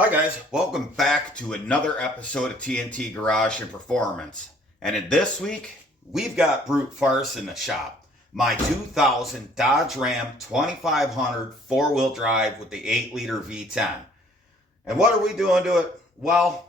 Hi guys, welcome back to another episode of T.N.T. Garage and Performance. And in this week, we've got Brute Farce in the shop. My 2000 Dodge Ram 2500 4-wheel drive with the 8-liter V10. And what are we doing to it? Well,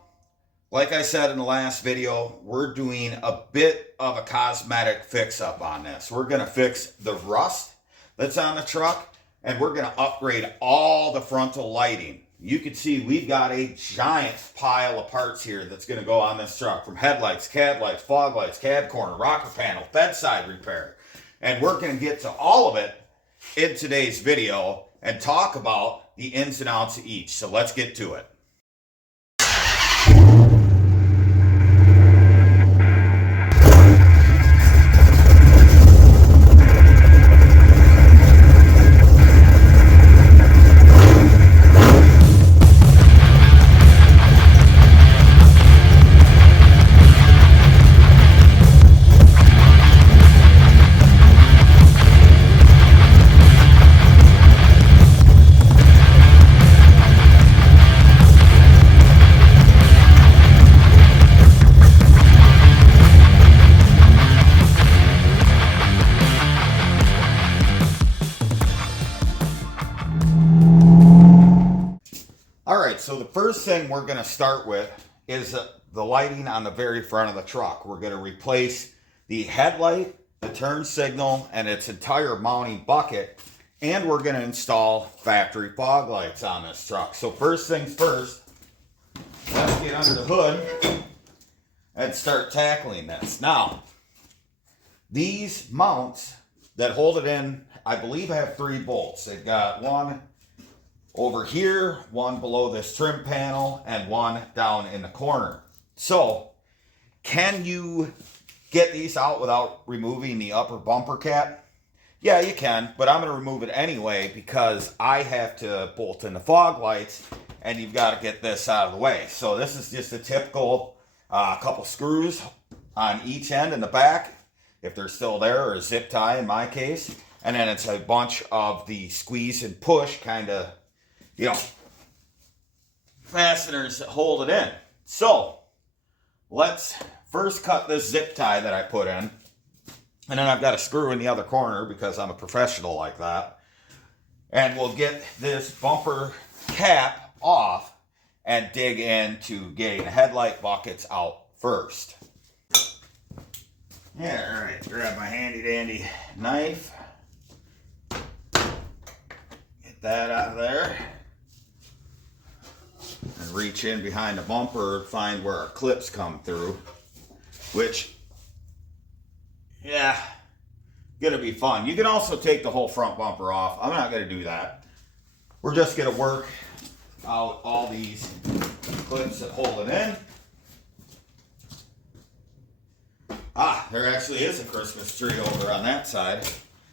like I said in the last video, we're doing a bit of a cosmetic fix-up on this. We're going to fix the rust that's on the truck, and we're going to upgrade all the frontal lighting. You can see we've got a giant pile of parts here that's going to go on this truck, from headlights, cab lights, fog lights, cab corner, rocker panel, bedside repair. And we're going to get to all of it in today's video and talk about the ins and outs of each. So let's get to it. Alright, so the first thing we're going to start with is the lighting on the very front of the truck. We're going to replace the headlight, the turn signal, and its entire mounting bucket, and we're going to install factory fog lights on this truck. So first things first, let's get under the hood and start tackling this. Now, these mounts that hold it in, I believe, have 3 bolts. They've got one over here, one below this trim panel, and one down in the corner. So, can you get these out without removing the upper bumper cap? Yeah, you can, but I'm going to remove it anyway because I have to bolt in the fog lights, and you've got to get this out of the way. So this is just a typical couple screws on each end in the back, if they're still there, or a zip tie in my case. And then it's a bunch of the squeeze and push kind of, fasteners that hold it in. So, let's first cut this zip tie that I put in. And then I've got a screw in the other corner because I'm a professional like that. And we'll get this bumper cap off and dig into getting the headlight buckets out first. Yeah, alright, grab my handy dandy knife. Get that out of there. And reach in behind the bumper, find where our clips come through, which, yeah, gonna be fun. You can also take the whole front bumper off. I'm not gonna do that. We're just gonna work out all these clips that hold it in. Ah, there actually is a Christmas tree over on that side.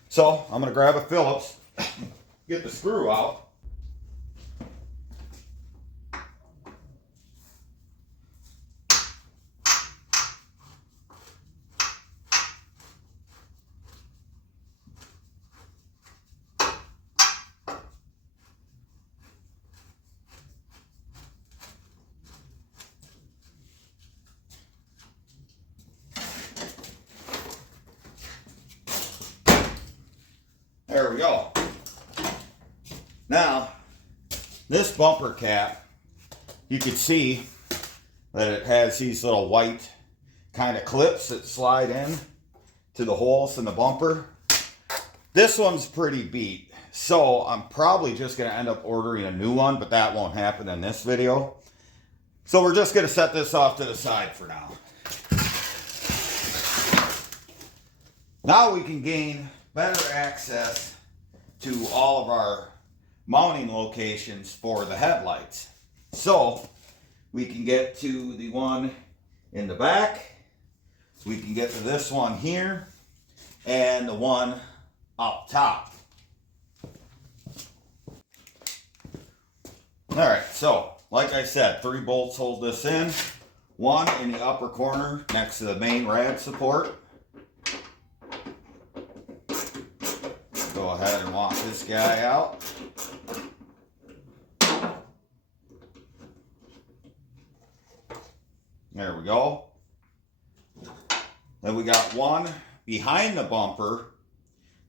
So I'm gonna grab a Phillips, get the screw out. There we go. Now, this bumper cap, you can see that it has these little white kind of clips that slide in to the holes in the bumper. This one's pretty beat, so I'm probably just going to end up ordering a new one, but that won't happen in this video. So we're just going to set this off to the side for now. Now we can gain better access to all of our mounting locations for the headlights. So we can get to the one in the back, we can get to this one here, and the one up top. Alright, so like I said, 3 bolts hold this in, one in the upper corner next to the main rad support. Go ahead and walk this guy out. There we go. Then we got one behind the bumper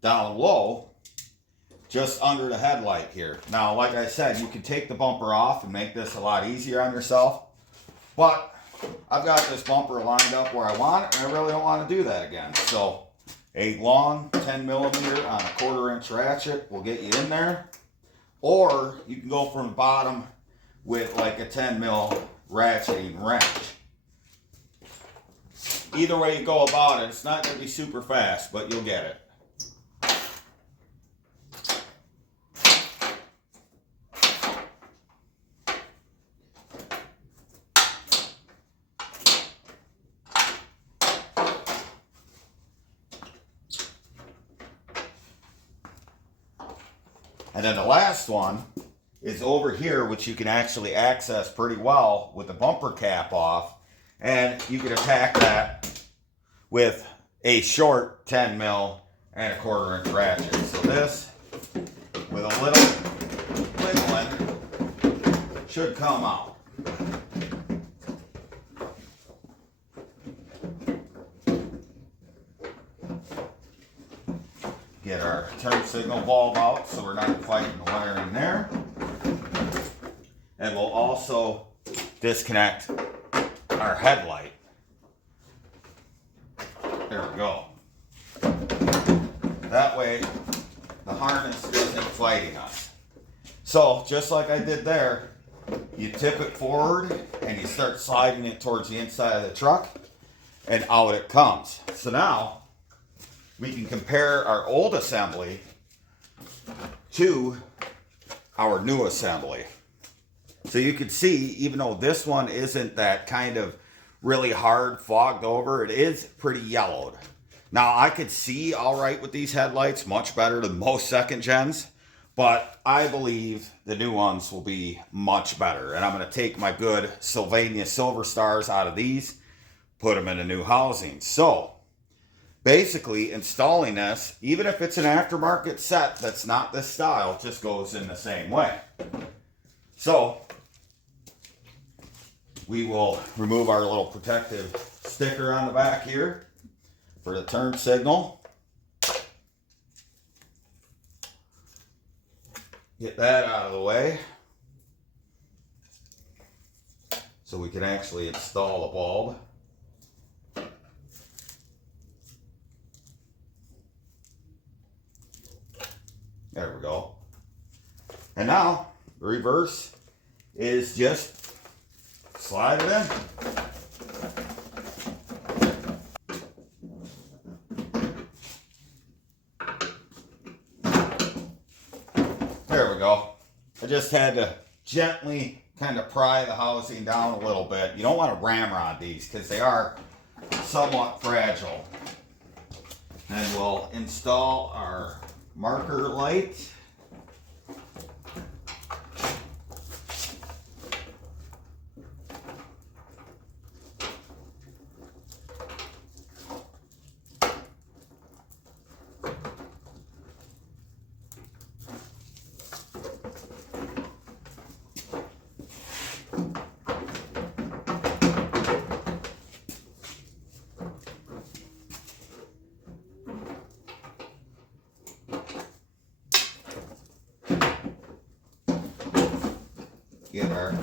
down low, just under the headlight here. Now, like I said, you can take the bumper off and make this a lot easier on yourself, but I've got this bumper lined up where I want it, and I really don't want to do that again. So a long 10 millimeter on a 1/4 inch ratchet will get you in there, or you can go from the bottom with like a 10 mil ratcheting wrench. Either way you go about it, it's not going to be super fast, but you'll get it. And then the last one is over here, which you can actually access pretty well with the bumper cap off. And you can attack that with a short 10 mil and a 1/4 inch ratchet. So this, with a little wiggling, should come out. Get our turn signal bulb out so we're not fighting the wiring there. And we'll also disconnect our headlight. There we go. That way the harness isn't fighting us. So just like I did there, you tip it forward and you start sliding it towards the inside of the truck, and out it comes. So now we can compare our old assembly to our new assembly. So you can see, even though this one isn't that kind of really hard fogged over, it is pretty yellowed. Now I could see all right with these headlights, much better than most second gens, but I believe the new ones will be much better. And I'm going to take my good Sylvania Silver Stars out of these, put them in a new housing. So basically installing this, even if it's an aftermarket set that's not this style, just goes in the same way. So we will remove our little protective sticker on the back here for the turn signal. Get that out of the way so we can actually install the bulb. There we go. And now the reverse is just slide it in. There we go. I just had to gently kind of pry the housing down a little bit. You don't want to ramrod these because they are somewhat fragile. And we'll install our marker light. Get our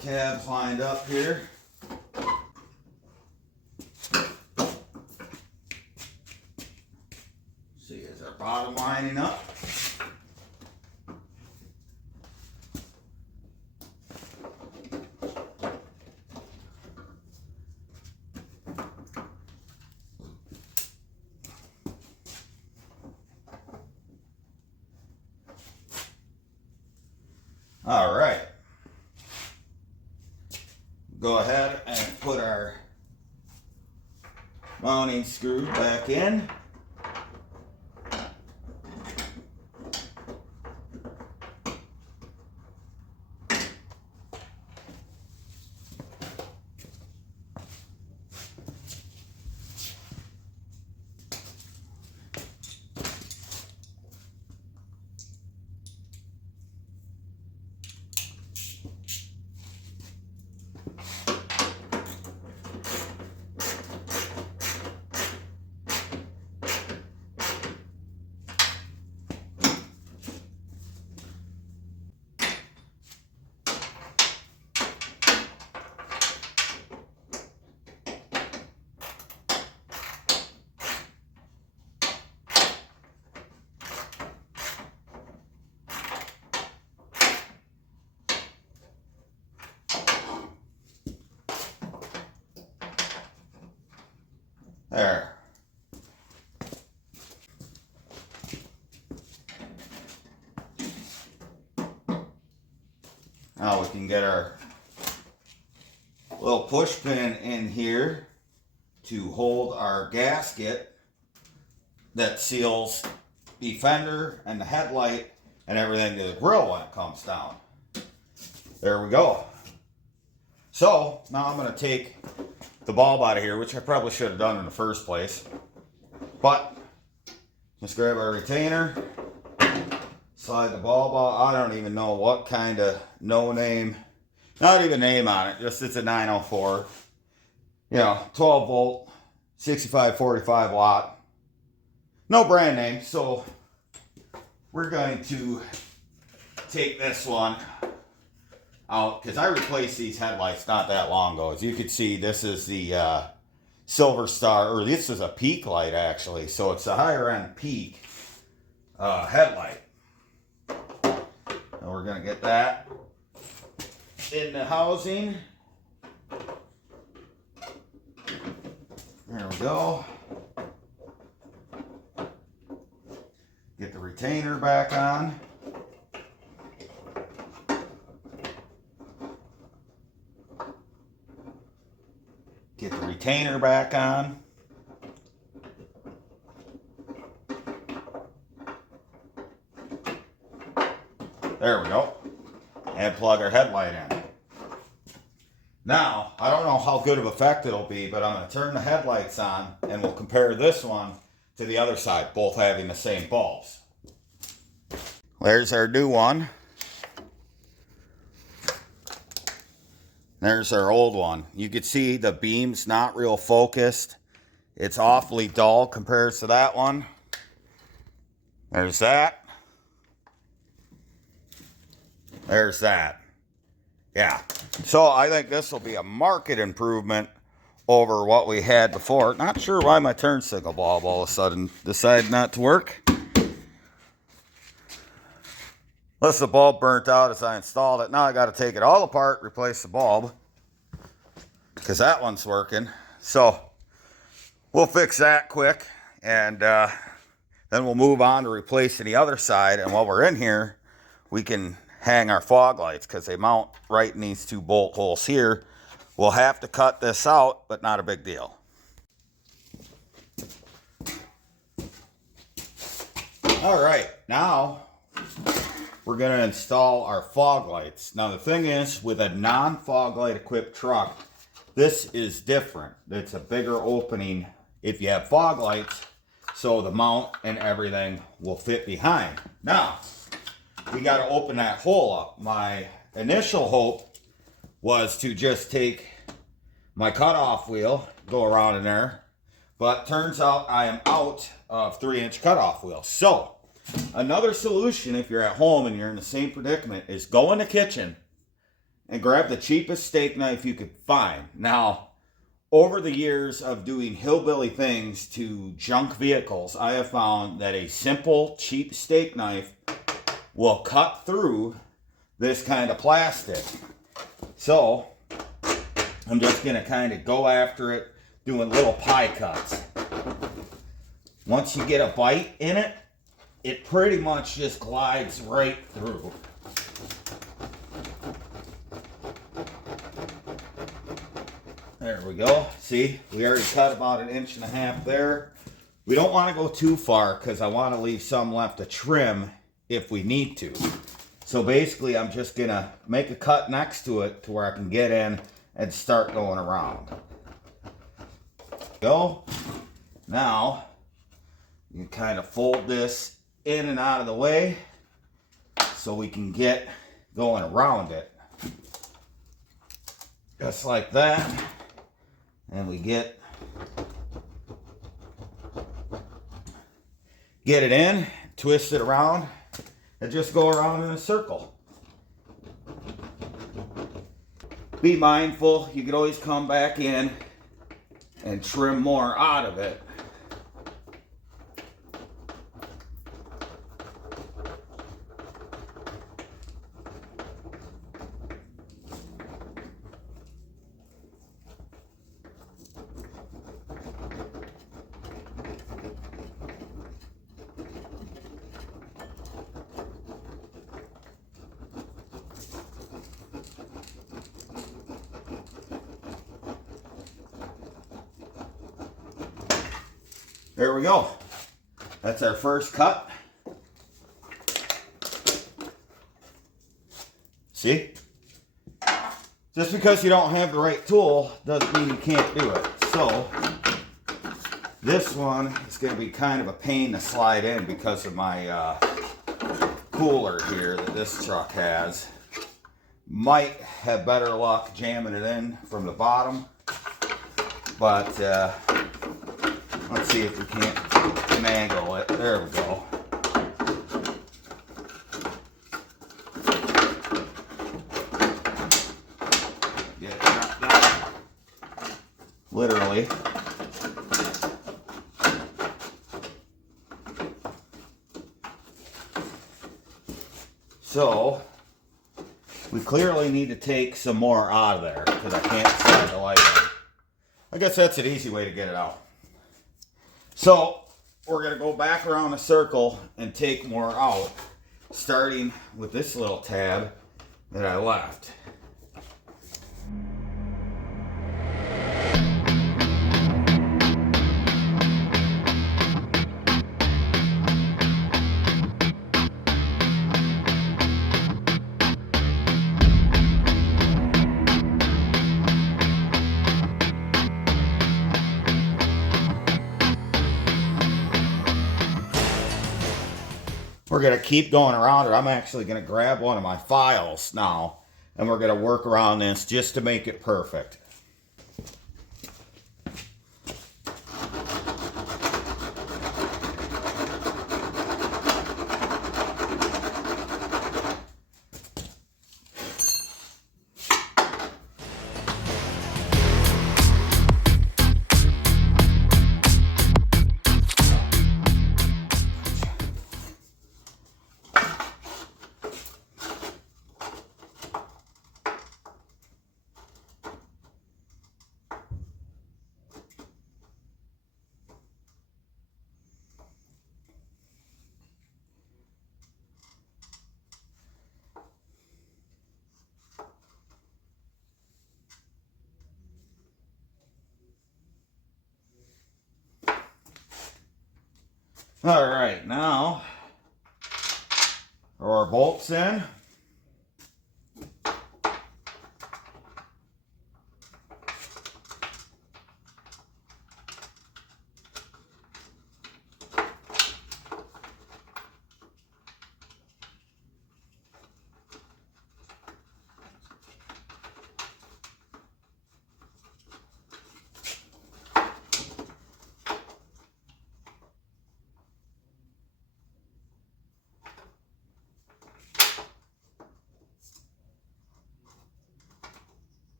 tabs lined up here. See, is our bottom lining up? All right. Go ahead and put our mounting screw back in. There. Now we can get our little push pin in here to hold our gasket that seals the fender and the headlight and everything to the grill when it comes down. There we go. So now I'm going to take the bulb out of here, which I probably should have done in the first place. But just grab our retainer, slide the bulb out. I don't even know what kind of no name, not even name on it, just it's a 904. You know, 12 volt, 6545 watt. No brand name, so we're going to take this one out because I replaced these headlights not that long ago. As you can see, this is the Silver Star, or this is a peak light actually, so it's a higher end peak headlight. And we're going to get that in the housing. There we go. Get the retainer back on. Get the retainer back on. There we go. And plug our headlight in. Now, I don't know how good of effect it'll be, but I'm going to turn the headlights on and we'll compare this one to the other side, both having the same bulbs. There's our new one. There's our old one. You can see the beam's not real focused. It's awfully dull compared to that one. There's that. There's that. Yeah. So I think this will be a marked improvement over what we had before. Not sure why my turn signal bulb all of a sudden decided not to work. Unless the bulb burnt out as I installed it. Now I got to take it all apart, replace the bulb, because that one's working. So we'll fix that quick, and then we'll move on to replacing the other side. And while we're in here, we can hang our fog lights because they mount right in these two bolt holes here. We'll have to cut this out, but not a big deal. All right, now we're going to install our fog lights. Now the thing is, with a non-fog light equipped truck, this is different. It's a bigger opening if you have fog lights, so the mount and everything will fit behind. Now, we got to open that hole up. My initial hope was to just take my cutoff wheel, go around in there, but turns out I am out of 3-inch cutoff wheel. So another solution, if you're at home and you're in the same predicament, is go in the kitchen and grab the cheapest steak knife you could find. Now, over the years of doing hillbilly things to junk vehicles, I have found that a simple, cheap steak knife will cut through this kind of plastic. So I'm just going to kind of go after it, doing little pie cuts. Once you get a bite in it, it pretty much just glides right through. There we go. See, we already cut about 1.5 inches there. We don't want to go too far because I want to leave some left to trim if we need to. So basically, I'm just going to make a cut next to it to where I can get in and start going around. Go. Now, you can kind of fold this in and out of the way so we can get going around it. Just like that. And we get it in, twist it around, and just go around in a circle. Be mindful, you could always come back in and trim more out of it. There we go. That's our first cut. See? Just because you don't have the right tool doesn't mean you can't do it. So, this one is going to be kind of a pain to slide in because of my cooler here that this truck has. Might have better luck jamming it in from the bottom, but let's see if we can't finagle it. There we go. Get it knocked down. Literally. So, we clearly need to take some more out of there because I can't slide the light in. I guess that's an easy way to get it out. So, we're going to go back around the circle and take more out, starting with this little tab that I left. We're going to keep going around it. I'm actually going to grab one of my files now, and we're going to work around this just to make it perfect. All right, now throw our bolts in.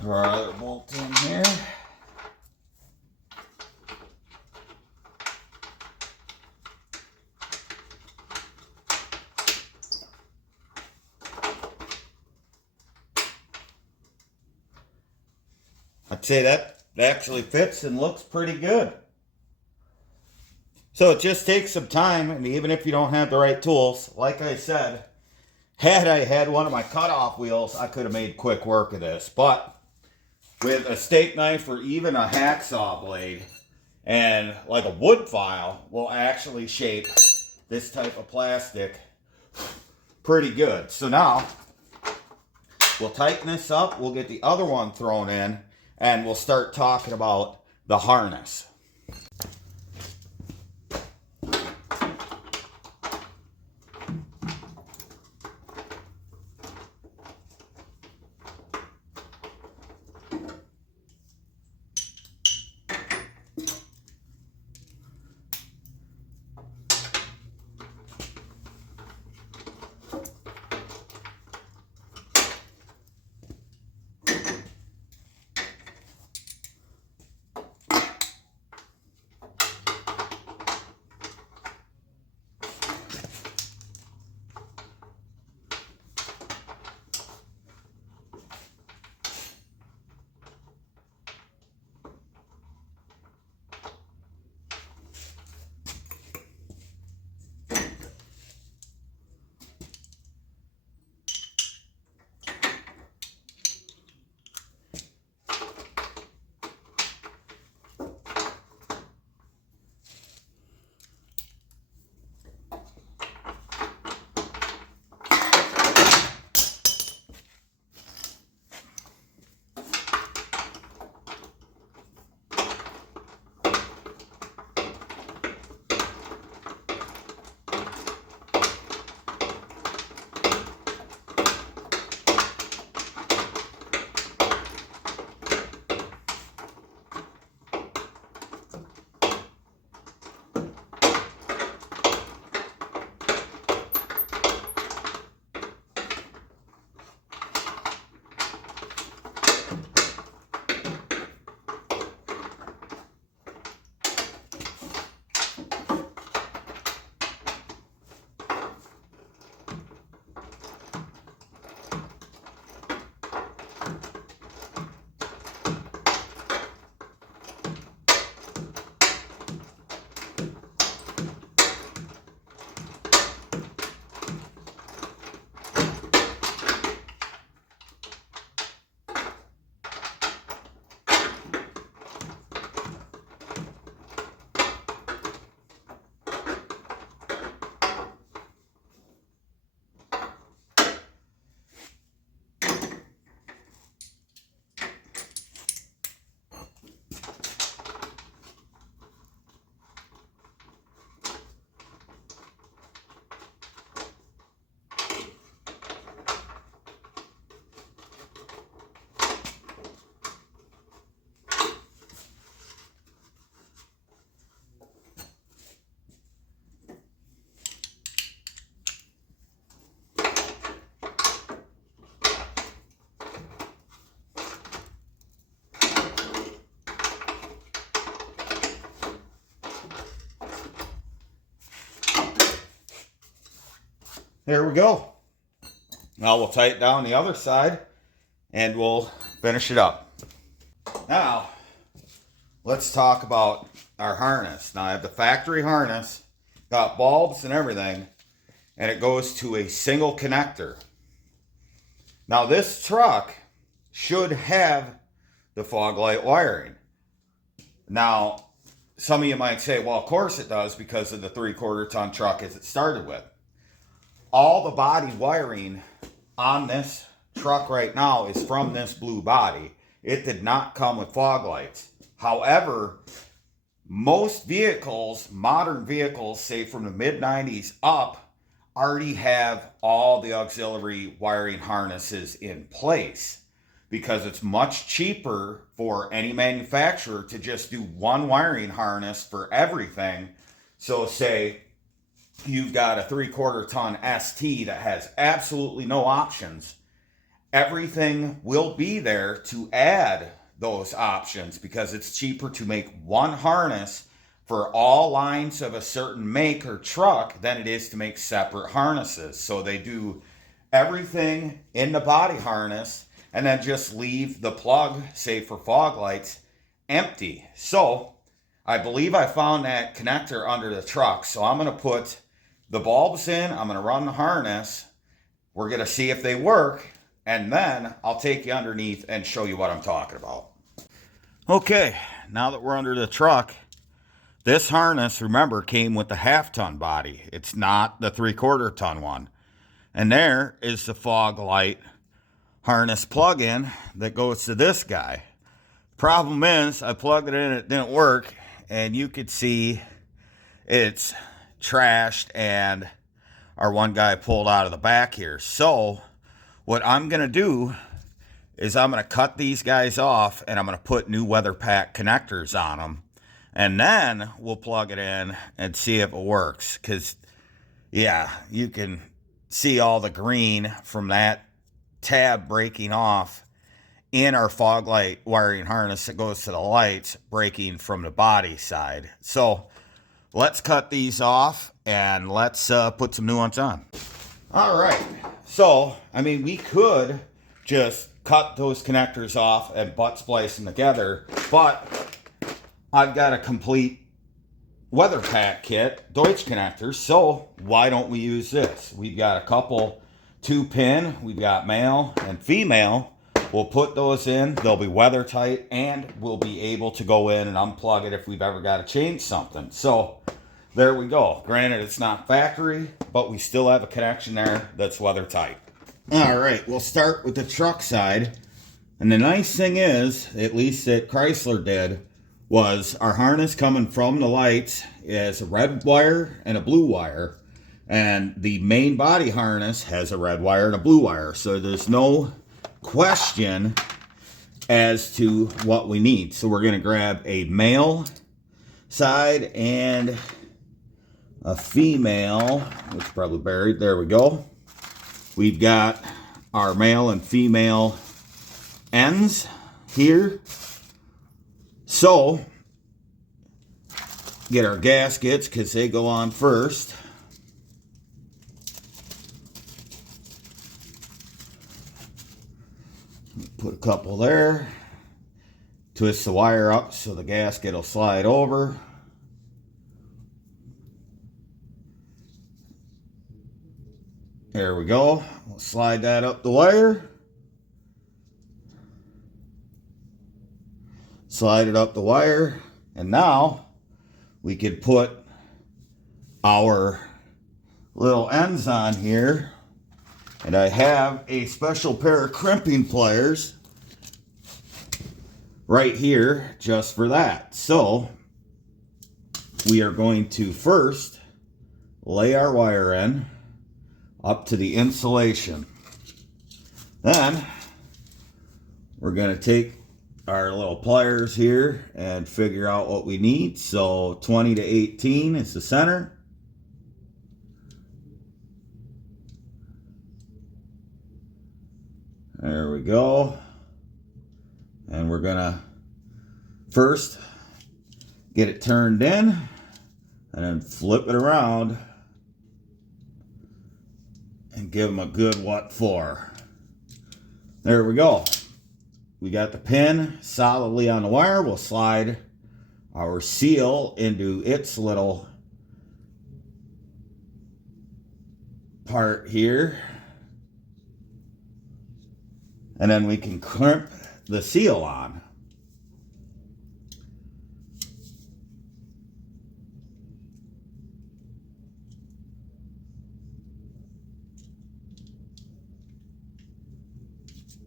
Throw our other bolt in here. I'd say that actually fits and looks pretty good. So it just takes some time, and even if you don't have the right tools, like I said, had I had one of my cutoff wheels, I could have made quick work of this. But with a steak knife or even a hacksaw blade and like a wood file will actually shape this type of plastic pretty good. So now we'll tighten this up, we'll get the other one thrown in, and we'll start talking about the harness. Here we go. Now we'll tighten down the other side and we'll finish it up. Now, let's talk about our harness. Now I have the factory harness, got bulbs and everything, and it goes to a single connector. Now this truck should have the fog light wiring. Now, some of you might say, well, of course it does because of the 3/4 ton truck as it started with. All the body wiring on this truck right now is from this blue body. It did not come with fog lights. However, most vehicles, modern vehicles, say from the mid-90s up, already have all the auxiliary wiring harnesses in place because it's much cheaper for any manufacturer to just do one wiring harness for everything. So say you've got a 3/4 ton ST that has absolutely no options. Everything will be there to add those options because it's cheaper to make one harness for all lines of a certain make or truck than it is to make separate harnesses. So they do everything in the body harness and then just leave the plug, say for fog lights, empty. So I believe I found that connector under the truck. So I'm going to put the bulbs in, I'm going to run the harness, we're going to see if they work, and then I'll take you underneath and show you what I'm talking about. Okay, now that we're under the truck, this harness, remember, came with the 1/2 ton body. It's not the 3/4 ton one. And there is the fog light harness plug-in that goes to this guy. Problem is, I plugged it in, it didn't work, and you could see it's trashed and our one guy pulled out of the back here. So what I'm going to do is I'm going to cut these guys off and I'm going to put new weather pack connectors on them. And then we'll plug it in and see if it works. Because, yeah, you can see all the green from that tab breaking off in our fog light wiring harness that goes to the lights, breaking from the body side. So let's cut these off and let's put some new ones on. All right. So, I mean, we could just cut those connectors off and butt splice them together, but I've got a complete weather pack kit, Deutsch connectors, so why don't we use this? We've got a couple 2-pin, we've got male and female. We'll put those in, they'll be weather tight, and we'll be able to go in and unplug it if we've ever got to change something. So there we go. Granted, it's not factory, but we still have a connection there that's weather tight. All right, we'll start with the truck side. And the nice thing is, at least that Chrysler did, was our harness coming from the lights is a red wire and a blue wire. And the main body harness has a red wire and a blue wire. So there's no question as to what we need. So we're going to grab a male side and a female, which is probably buried. There we go. We've got our male and female ends here. So, get our gaskets because they go on first. Put a couple there. Twist the wire up so the gasket will slide over. There we go. We'll slide that up the wire. Slide it up the wire. And now we could put our little ends on here. And I have a special pair of crimping pliers right here just for that. So we are going to first lay our wire in up to the insulation. Then we're going to take our little pliers here and figure out what we need. So 20 to 18 is the center. There we go. And we're gonna first get it turned in and then flip it around and give them a good what for. There we go. We got the pin solidly on the wire. We'll slide our seal into its little part here. And then we can crimp the seal on.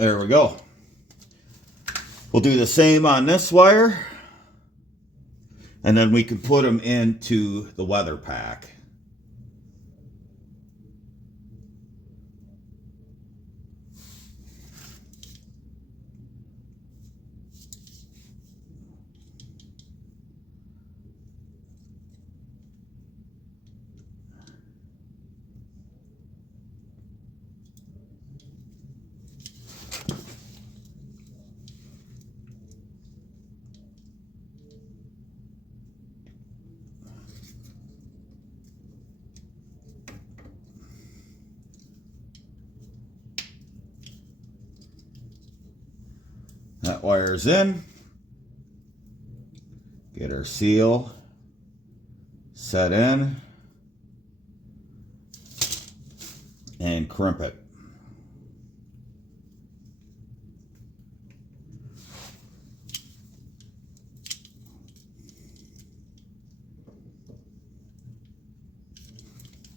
There we go. We'll do the same on this wire. And then we can put them into the weather pack. That wire's in. Get our seal set in and crimp it.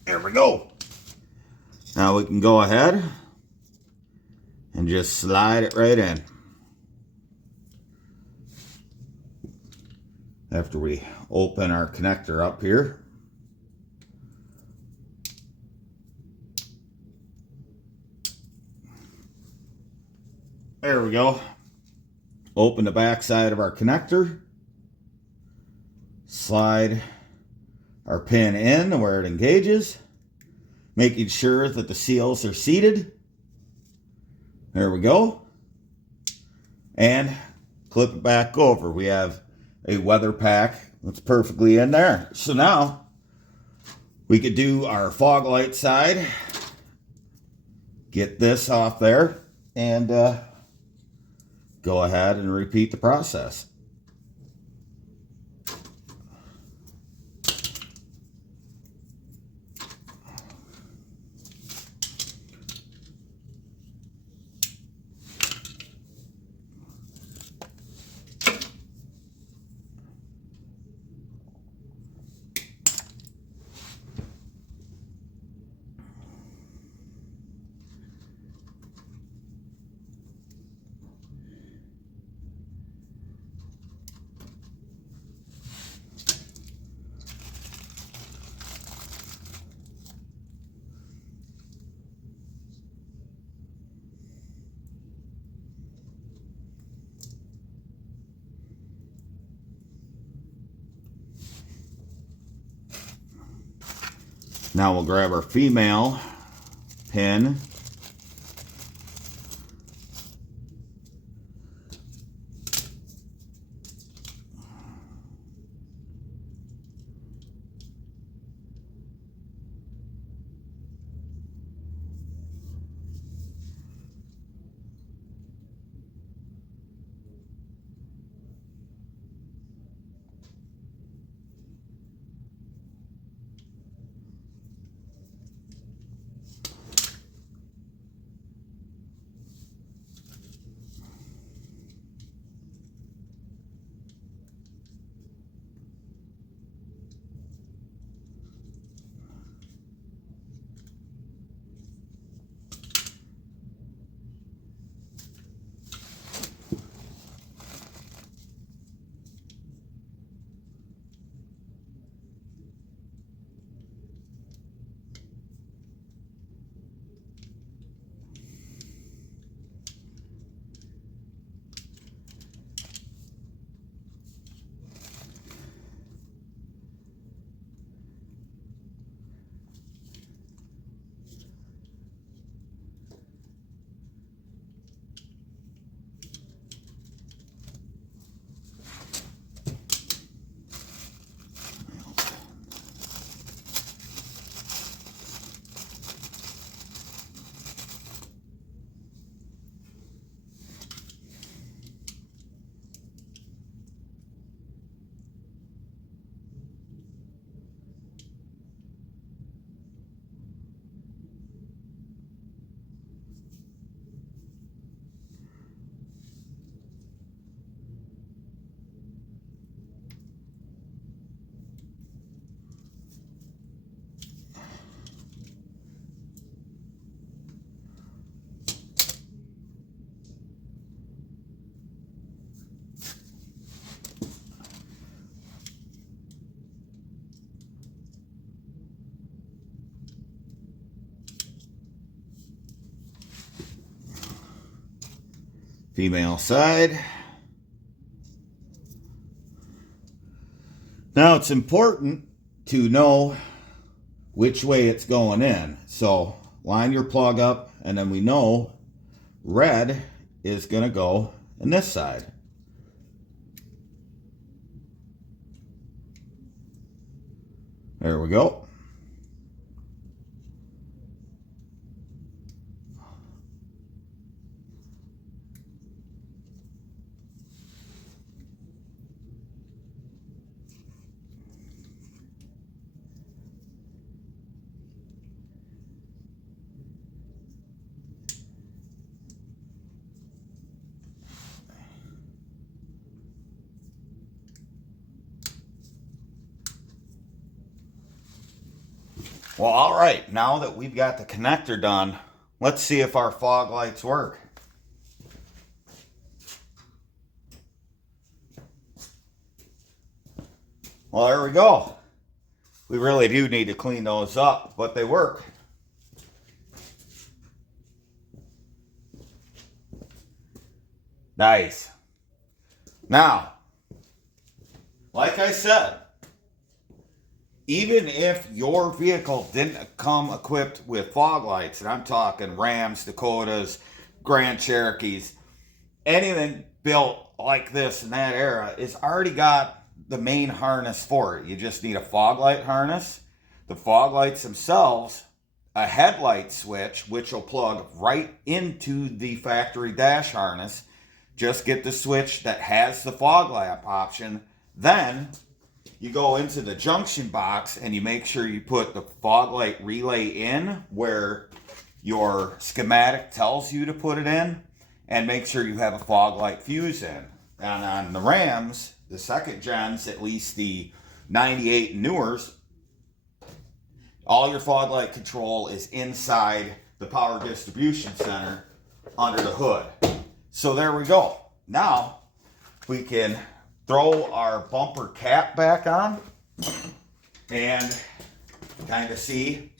There we go. Now we can go ahead and just slide it right in. After we open our connector up here. There we go. Open the back side of our connector. Slide our pin in where it engages, making sure that the seals are seated. There we go. And clip it back over. We have a weather pack that's perfectly in there. So now we could do our fog light side. Get this off there and go ahead and repeat the process. Now we'll grab our female pin. Female side. Now it's important to know which way it's going in. So line your plug up, and then we know red is going to go in this side. There we go. Well, all right, now that we've got the connector done, let's see if our fog lights work. Well, there we go. We really do need to clean those up, but they work. Nice. Now, like I said, even if your vehicle didn't come equipped with fog lights, and I'm talking Rams, Dakotas, Grand Cherokees, anything built like this in that era, it's already got the main harness for it. You just need a fog light harness, the fog lights themselves, a headlight switch, which will plug right into the factory dash harness. Just get the switch that has the fog lamp option. Then you go into the junction box and you make sure you put the fog light relay in where your schematic tells you to put it in, and make sure you have a fog light fuse in. And on the Rams, the second gens, at least the 98 and newers, all your fog light control is inside the power distribution center under the hood. So there we go. Now we can throw our bumper cap back on and kind of see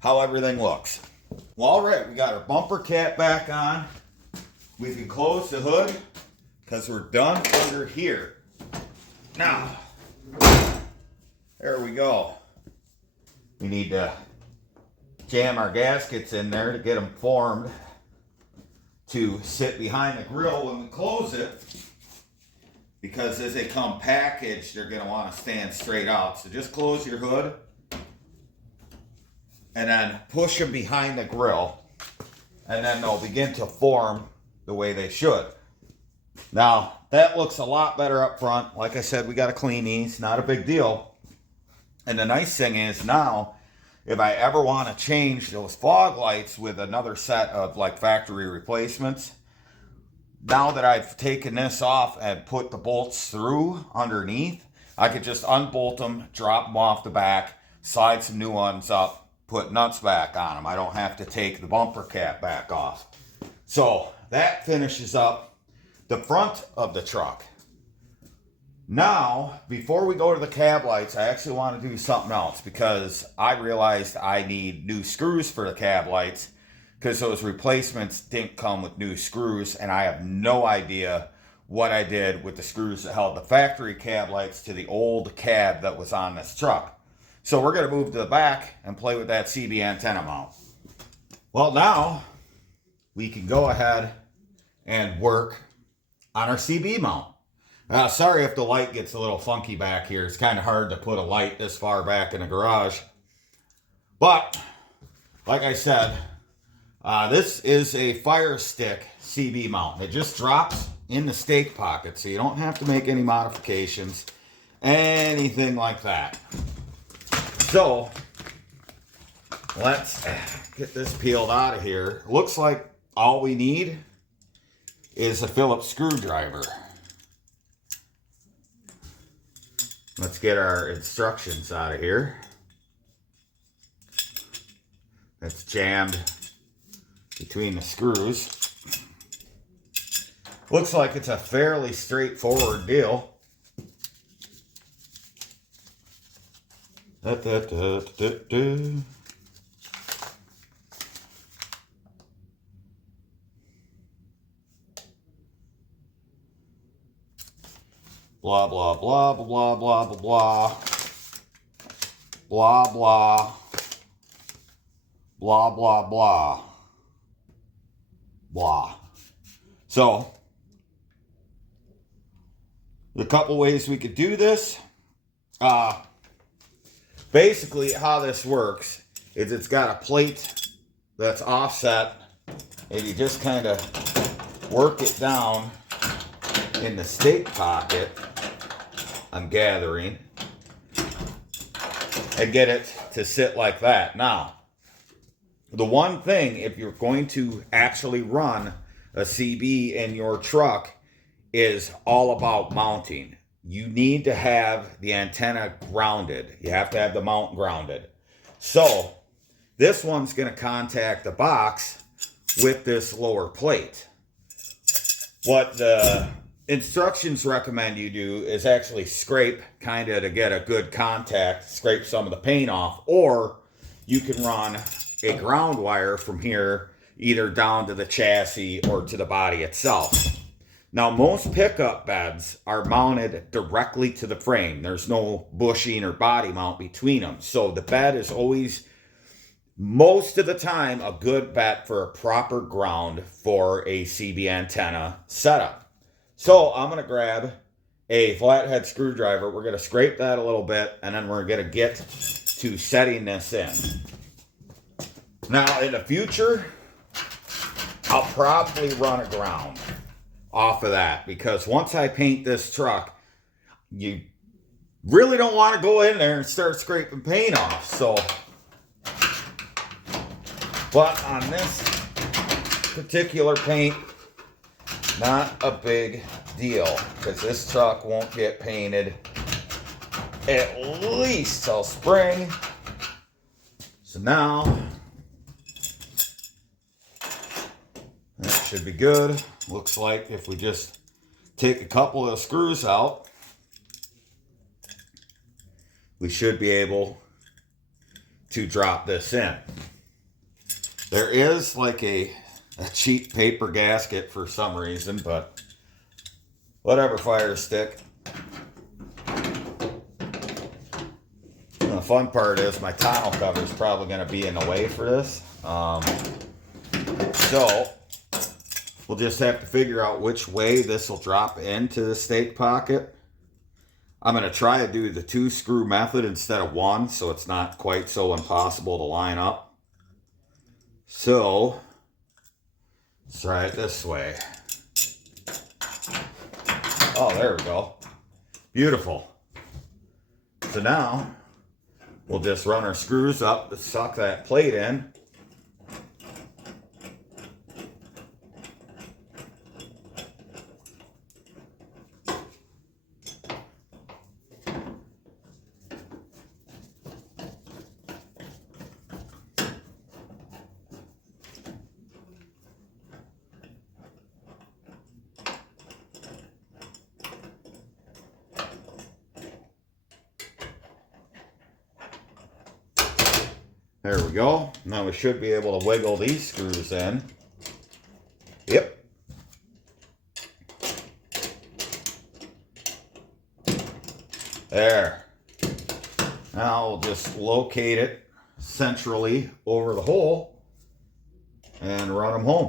how everything looks. Well, all right, we got our bumper cap back on. We can close the hood because we're done under here. Now, there we go. We need to jam our gaskets in there to get them formed to sit behind the grill when we close it, because as they come packaged, they're going to want to stand straight out. So just close your hood and then push them behind the grill, and then they'll begin to form the way they should. Now, that looks a lot better up front. Like I said, we got to clean these. Not a big deal. And the nice thing is now, if I ever want to change those fog lights with another set of like factory replacements, now that I've taken this off and put the bolts through underneath, I could just unbolt them, drop them off the back, slide some new ones up, put nuts back on them. I don't have to take the bumper cap back off. So that finishes up the front of the truck. Now, before we go to the cab lights, I actually want to do something else, because I realized I need new screws for the cab lights, because those replacements didn't come with new screws, and I have no idea what I did with the screws that held the factory cab lights to the old cab that was on this truck. So we're going to move to the back and play with that CB antenna mount. Well, now we can go ahead and work on our CB mount. Sorry if the light gets a little funky back here. It's kind of hard to put a light this far back in the garage. But, like I said, this is a fire stick CB mount. It just drops in the stake pocket, so you don't have to make any modifications, anything like that. So, let's get this peeled out of here. Looks like all we need is a Phillips screwdriver. Let's get our instructions out of here. That's jammed between the screws. Looks like it's a fairly straightforward deal. blah, blah, blah, blah, blah, blah, blah, blah, blah, blah, blah, blah, blah. So, a couple ways we could do this. Basically, how this works is it's got a plate that's offset, and you just kind of work it down in the stake pocket, I'm gathering, and get it to sit like that. Now, the one thing, if you're going to actually run a CB in your truck, is all about mounting. You need to have the antenna grounded. You have to have the mount grounded. So this one's going to contact the box with this lower plate. What the instructions recommend you do is actually scrape kind of to get a good contact, scrape some of the paint off, or you can run a ground wire from here either down to the chassis or to the body itself. Now, most pickup beds are mounted directly to the frame. There's no bushing or body mount between them. So the bed is always, most of the time, a good bet for a proper ground for a CB antenna setup. So I'm going to grab a flathead screwdriver. We're going to scrape that a little bit, and then we're going to get to setting this in. Now, in the future, I'll probably run a ground off of that, because once I paint this truck, you really don't want to go in there and start scraping paint off. So, but on this particular paint, not a big deal, because this truck won't get painted at least till spring. So now that should be good. Looks like if we just take a couple of screws out, we should be able to drop this in. There is like a cheap paper gasket for some reason, but whatever, fire stick. And the fun part is my tonneau cover is probably going to be in the way for this. So we'll just have to figure out which way this will drop into the stake pocket. I'm going to try to do the 2-screw method instead of 1, so it's not quite so impossible to line up. So let's try it this way. Oh, there we go. Beautiful. So now we'll just run our screws up to suck that plate in. There we go. Now we should be able to wiggle these screws in. Yep. There. Now we'll just locate it centrally over the hole and run them home.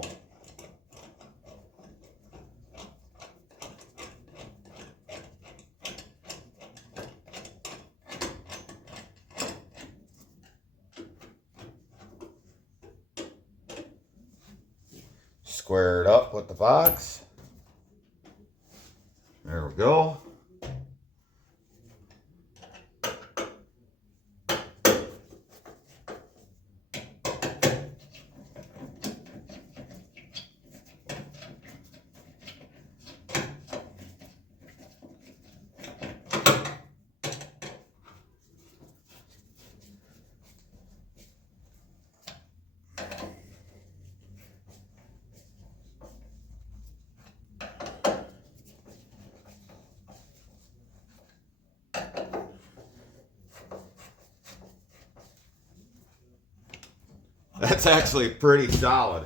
Square it up with the box. There we go. That's actually pretty solid.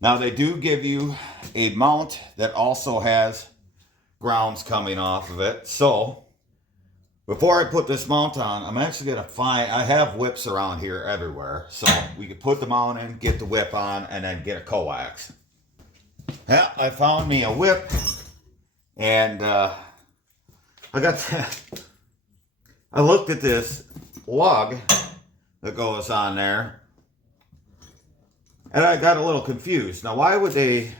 Now they do give you a mount that also has ground's coming off of it. So before I put this mount on, I'm actually going to find, I have whips around here everywhere. So we could put the mount in, get the whip on, and then get a coax. Yeah, I found me a whip, and I looked at this lug that goes on there, and I got a little confused. Now, why would they,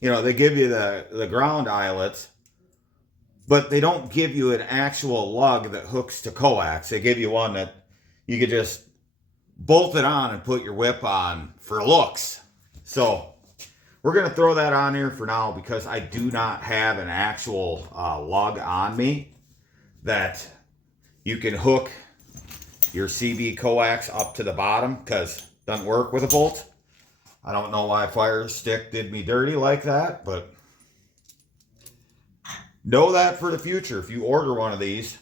they give you the ground eyelets, but they don't give you an actual lug that hooks to coax. They give you one that you could just bolt it on and put your whip on for looks. So we're going to throw that on here for now because I do not have an actual lug on me that you can hook your CB coax up to the bottom, because it doesn't work with a bolt. I don't know why Fire Stick did me dirty like that, but know that for the future. If you order one of these,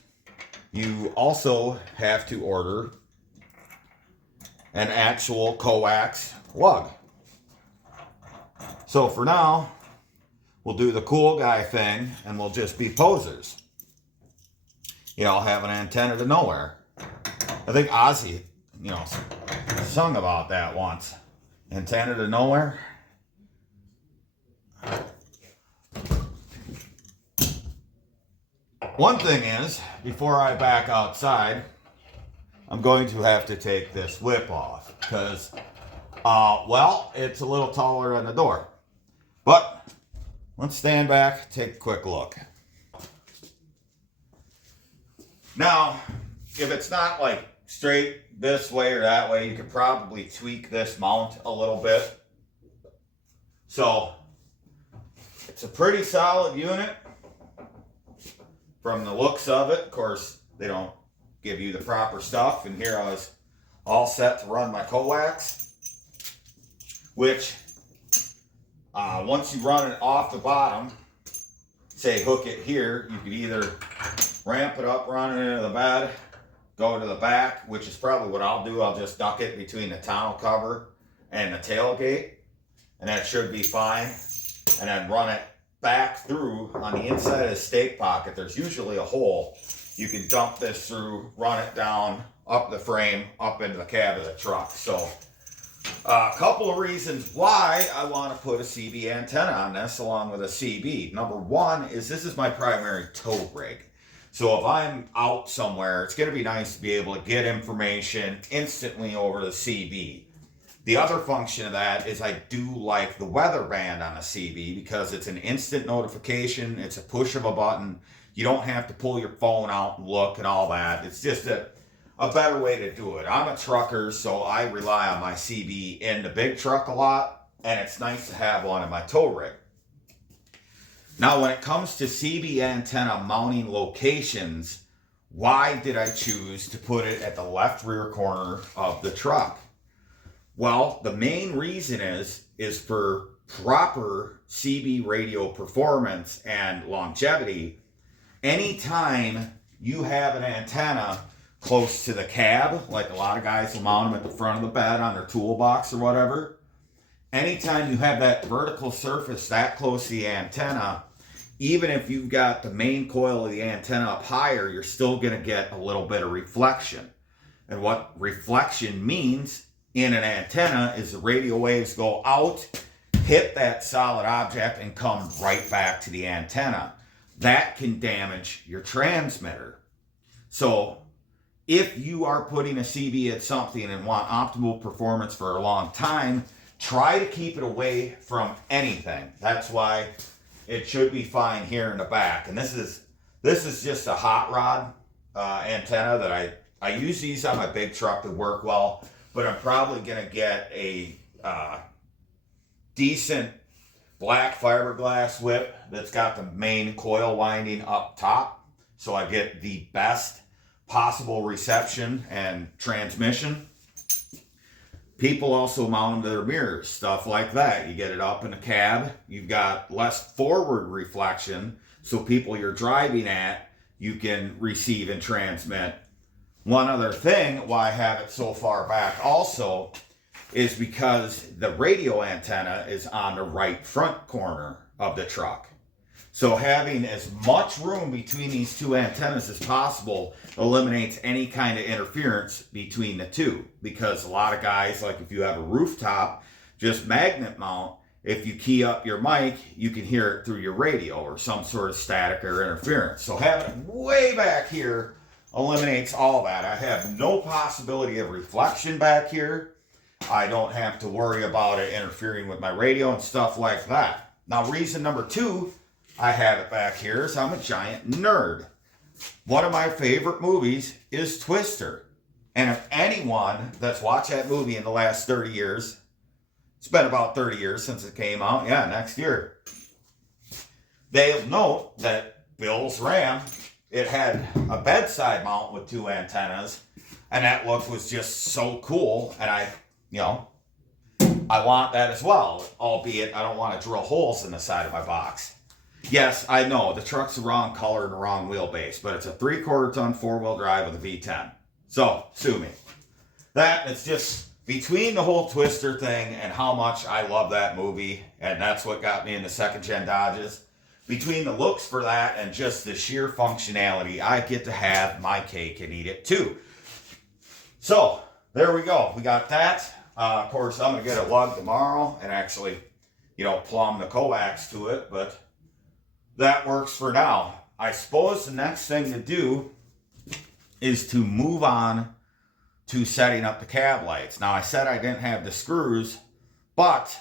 you also have to order an actual coax lug. So for now, we'll do the cool guy thing, and we'll just be posers. I'll have an antenna to nowhere. I think Ozzy, sung about that once. Antenna to nowhere. One thing is, before I back outside, I'm going to have to take this whip off because, it's a little taller than the door. But let's stand back, take a quick look. Now, if it's not like straight this way or that way, you could probably tweak this mount a little bit. So it's a pretty solid unit from the looks of it. Of course, they don't give you the proper stuff. And here I was all set to run my coax, which once you run it off the bottom, say hook it here, you could either ramp it up, run it into the bed, go to the back, which is probably what I'll do. I'll just duck it between the tonneau cover and the tailgate, and that should be fine. And then run it back through on the inside of the stake pocket. There's usually a hole. You can dump this through, run it down, up the frame, up into the cab of the truck. So a couple of reasons why I want to put a CB antenna on this along with a CB. Number one is this is my primary tow rig. So if I'm out somewhere, it's going to be nice to be able to get information instantly over the CB. The other function of that is I do like the weather band on a CB because it's an instant notification. It's a push of a button. You don't have to pull your phone out and look and all that. It's just a better way to do it. I'm a trucker, so I rely on my CB in the big truck a lot, and it's nice to have one in my tow rig. Now, when it comes to CB antenna mounting locations, why did I choose to put it at the left rear corner of the truck? Well, the main reason is for proper CB radio performance and longevity. Anytime you have an antenna close to the cab, like a lot of guys will mount them at the front of the bed on their toolbox or whatever, anytime you have that vertical surface that close to the antenna, even if you've got the main coil of the antenna up higher, you're still going to get a little bit of reflection. And what reflection means in an antenna is the radio waves go out, hit that solid object, and come right back to the antenna. That can damage your transmitter. So if you are putting a CB at something and want optimal performance for a long time, try to keep it away from anything. That's why it should be fine here in the back. And this is just a hot rod antenna that I use these on my big truck to work well, but I'm probably going to get a decent black fiberglass whip that's got the main coil winding up top, so I get the best possible reception and transmission. People also mount them to their mirrors, stuff like that. You get it up in the cab, you've got less forward reflection, so people you're driving at, you can receive and transmit. One other thing why I have it so far back also is because the radio antenna is on the right front corner of the truck. So having as much room between these two antennas as possible eliminates any kind of interference between the two. Because a lot of guys, like if you have a rooftop, just magnet mount, if you key up your mic, you can hear it through your radio or some sort of static or interference. So having it way back here eliminates all that. I have no possibility of reflection back here. I don't have to worry about it interfering with my radio and stuff like that. Now, reason number two I have it back here is I'm a giant nerd. One of my favorite movies is Twister. And if anyone that's watched that movie in the last 30 years, it's been about 30 years since it came out, yeah, next year, they'll note that Bill's Ram, it had a bedside mount with two antennas, and that look was just so cool, and I want that as well, albeit I don't want to drill holes in the side of my box. Yes, I know, the truck's the wrong color and the wrong wheelbase, but it's a 3/4 ton four-wheel drive with a V10. So, sue me. That, it's just between the whole Twister thing and how much I love that movie, and that's what got me into second-gen Dodges, between the looks for that and just the sheer functionality, I get to have my cake and eat it too. So, there we go. We got that. Of course, I'm going to get it lugged tomorrow and actually, plumb the coax to it, but that works for now. I suppose the next thing to do is to move on to setting up the cab lights. Now, I said I didn't have the screws, but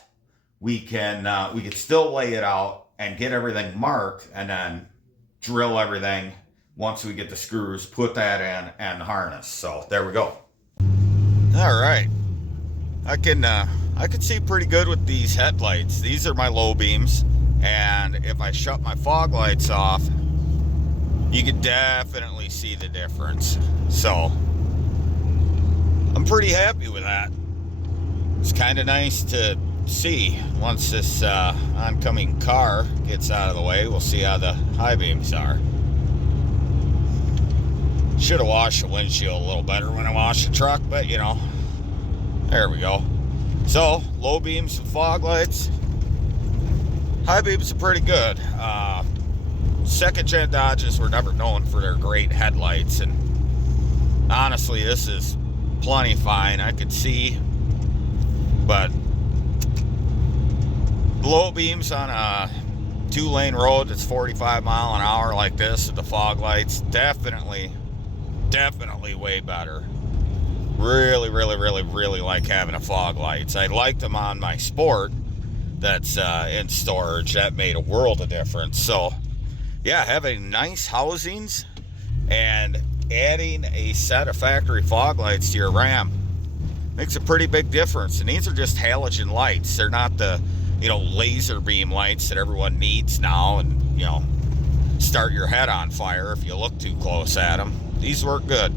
we could still lay it out and get everything marked and then drill everything once we get the screws, put that in, and harness. So there we go. All right. I can see pretty good with these headlights. These are my low beams, and if I shut my fog lights off, you can definitely see the difference. So I'm pretty happy with that. It's kind of nice to see once this oncoming car gets out of the way. We'll see how the high beams are. Should have washed the windshield a little better when I washed the truck, but there we go. So low beams and fog lights. High beams are pretty good. Second gen Dodges were never known for their great headlights, and honestly, this is plenty fine. I could see, but low beams on a 2-lane road that's 45 mile an hour like this with the fog lights, definitely way better. Really like having a fog lights. I liked them on my Sport that's in storage. That made a world of difference. So yeah, having nice housings and adding a set of factory fog lights to your Ram makes a pretty big difference. And these are just halogen lights. They're not the laser beam lights that everyone needs now, and start your head on fire if you look too close at them. These work good.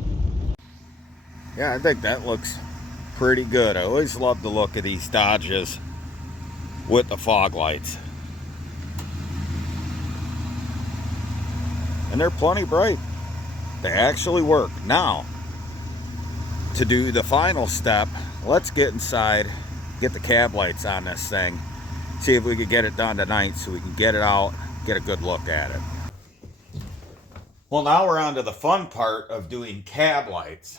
Yeah, I think that looks pretty good. I always love the look of these Dodges with the fog lights, and they're plenty bright. They actually work. Now, to do the final step, let's get inside, get the cab lights on this thing, see if we can get it done tonight so we can get it out, get a good look at it. Well, now we're on to the fun part of doing cab lights.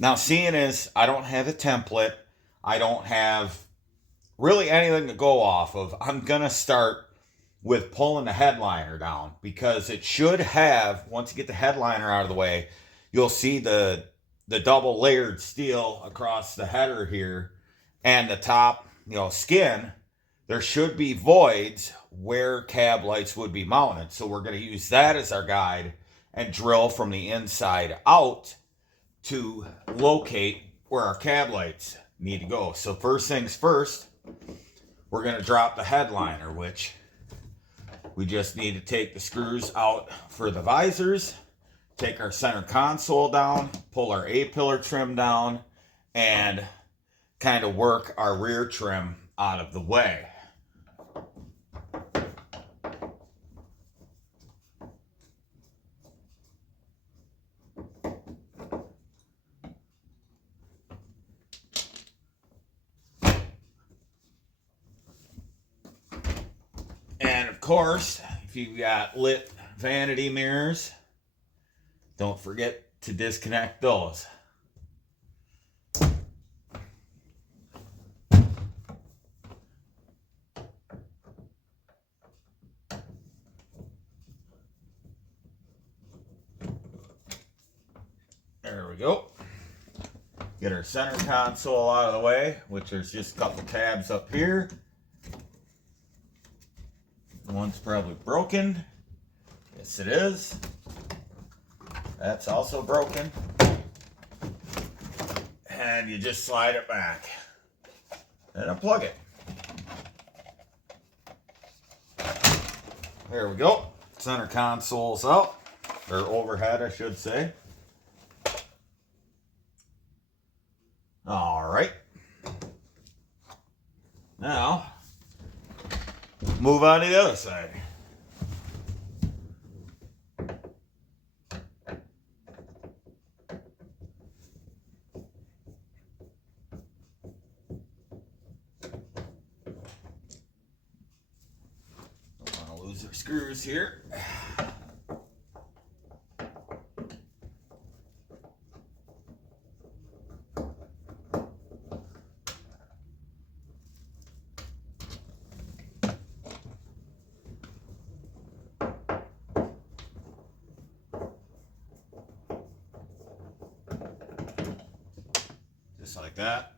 Now, seeing as I don't have a template, I don't have really anything to go off of, I'm going to start with pulling the headliner down, because it should have, once you get the headliner out of the way, you'll see the double layered steel across the header here and the top, skin. There should be voids where cab lights would be mounted. So we're going to use that as our guide and drill from the inside out to locate where our cab lights need to go. So first things first, we're going to drop the headliner, which we just need to take the screws out for the visors, take our center console down, pull our A-pillar trim down, and kind of work our rear trim out of the way. And of course, if you've got lit vanity mirrors, don't forget to disconnect those. There we go. Get our center console out of the way, which there's just a couple tabs up here. One's probably broken. Yes, it is. That's also broken. And you just slide it back and unplug it. There we go. Center console's out, or overhead, I should say. All right. Now, move on to the other side. Don't want to lose our screws here. Just like that.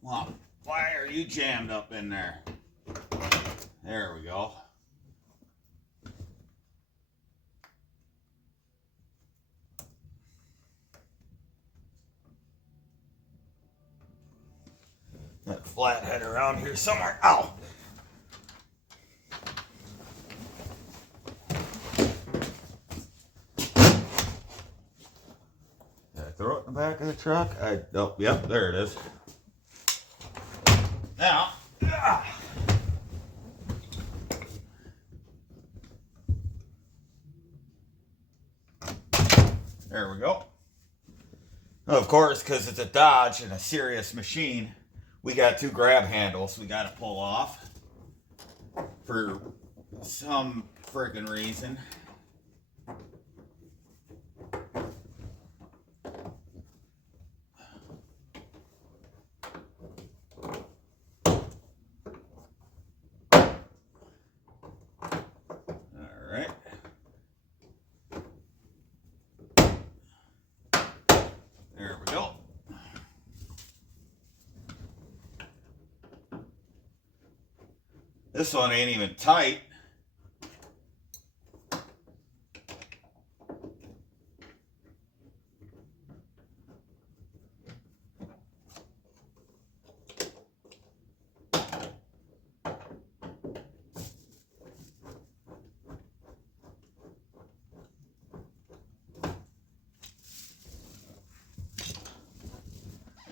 Well, why are you jammed up in there? There we go. That flathead around here somewhere. Ow! Did I throw it in the back of the truck? Oh, yep, there it is. Now, there we go. Of course, because it's a Dodge and a serious machine, we got two grab handles we got to pull off for some friggin' reason. Alright. There we go. This one ain't even tight.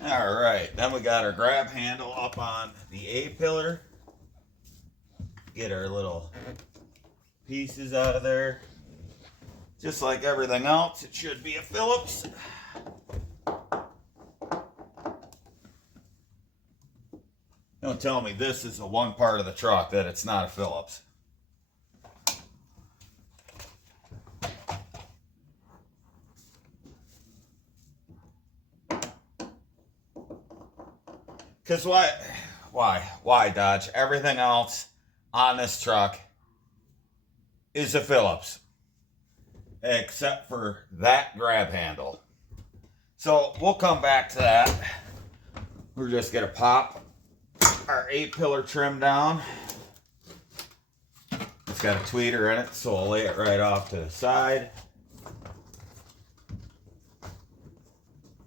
All right, then we got our grab handle up on the A-pillar. Get our little pieces out of there. Just like everything else, it should be a Phillips. Don't tell me this is the one part of the truck that it's not a Phillips. Because why, Dodge? Everything else on this truck is a Phillips, except for that grab handle. So we'll come back to that. We're just gonna pop our A-pillar trim down. It's got a tweeter in it, so I'll lay it right off to the side.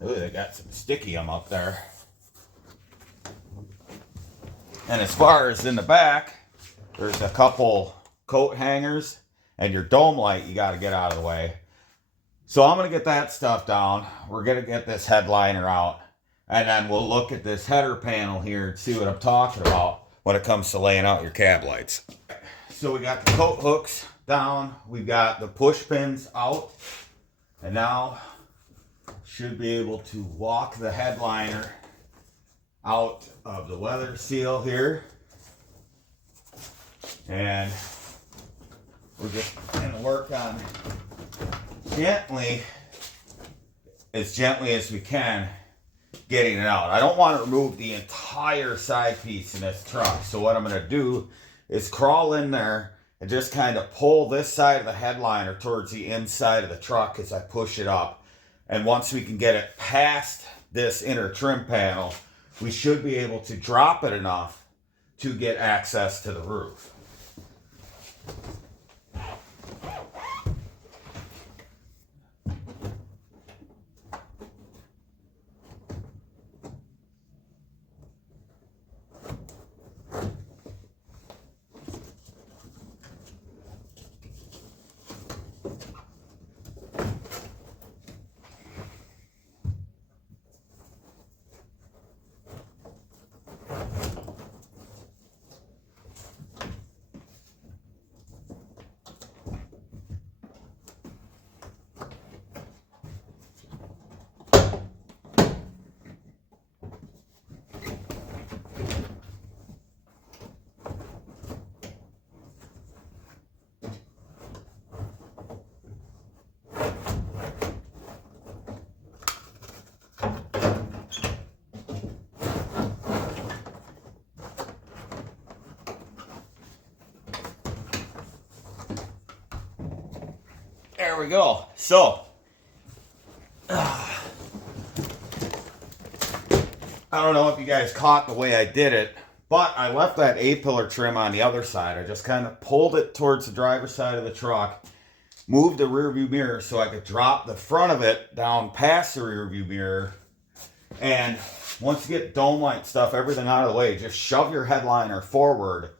Ooh, they got some stickium up there. And as far as in the back, there's a couple coat hangers and your dome light you got to get out of the way. So I'm going to get that stuff down. We're going to get this headliner out. And then we'll look at this header panel here and see what I'm talking about when it comes to laying out your cab lights. So we got the coat hooks down, we've got the push pins out, and now should be able to walk the headliner out of the weather seal here. And we're just going to work on gently as we can getting it out. I don't want to remove the entire side piece in this truck. So what I'm going to do is crawl in there and just kind of pull this side of the headliner towards the inside of the truck as I push it up. And once we can get it past this inner trim panel, we should be able to drop it enough to get access to the roof. There we go. So, I don't know if you guys caught the way I did it, but I left that A-pillar trim on the other side. I just kind of pulled it towards the driver's side of the truck, moved the rear view mirror so I could drop the front of it down past the rear view mirror. And once you get dome light stuff, everything out of the way, just shove your headliner forward.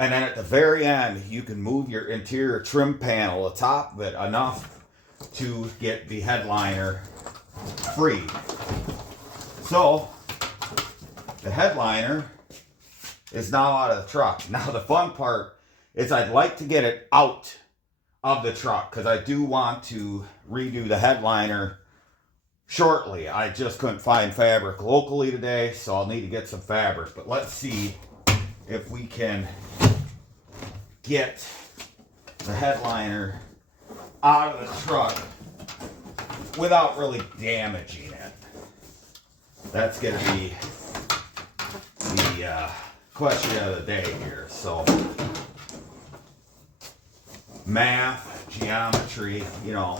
And then at the very end, you can move your interior trim panel, the top of it, enough to get the headliner free. So, the headliner is now out of the truck. Now the fun part is I'd like to get it out of the truck because I do want to redo the headliner shortly. I just couldn't find fabric locally today, so I'll need to get some fabric. But let's see if we can get the headliner out of the truck without really damaging it. That's going to be the question of the day here. So, math, geometry, you know,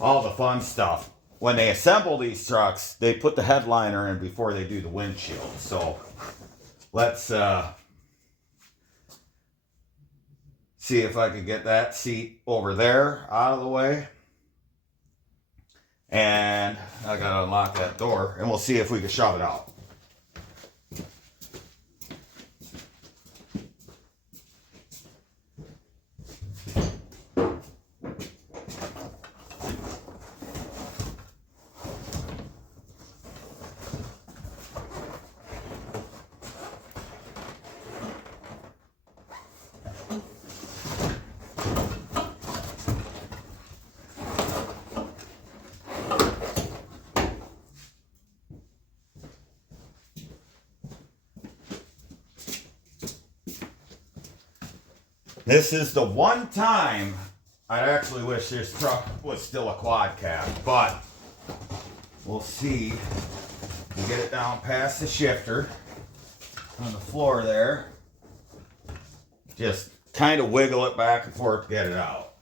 all the fun stuff. When they assemble these trucks, they put the headliner in before they do the windshield. So, let's see if I can get that seat over there out of the way. And I gotta unlock that door and we'll see if we can shove it out. This is the one time I actually wish this truck was still a quad cab, but we'll see. We'll get it down past the shifter on the floor there. Just kind of wiggle it back and forth to get it out.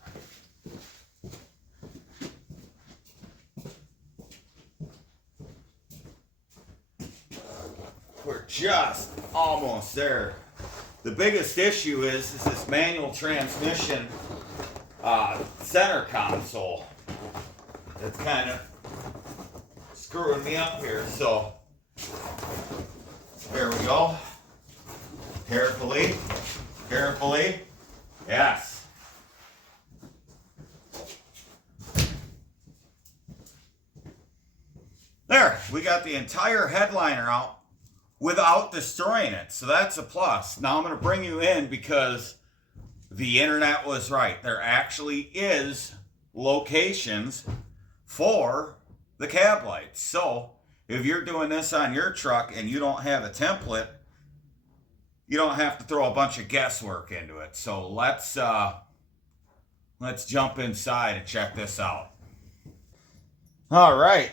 We're just almost there. The biggest issue is this manual transmission center console. It's kind of screwing me up here. So there we go. Carefully, carefully. Yes. There there, we got the entire headliner out without destroying it. So that's a plus. Now I'm going to bring you in because the internet was right. There actually is locations for the cab lights. So if you're doing this on your truck and you don't have a template, you don't have to throw a bunch of guesswork into it. So let's jump inside and check this out. All right,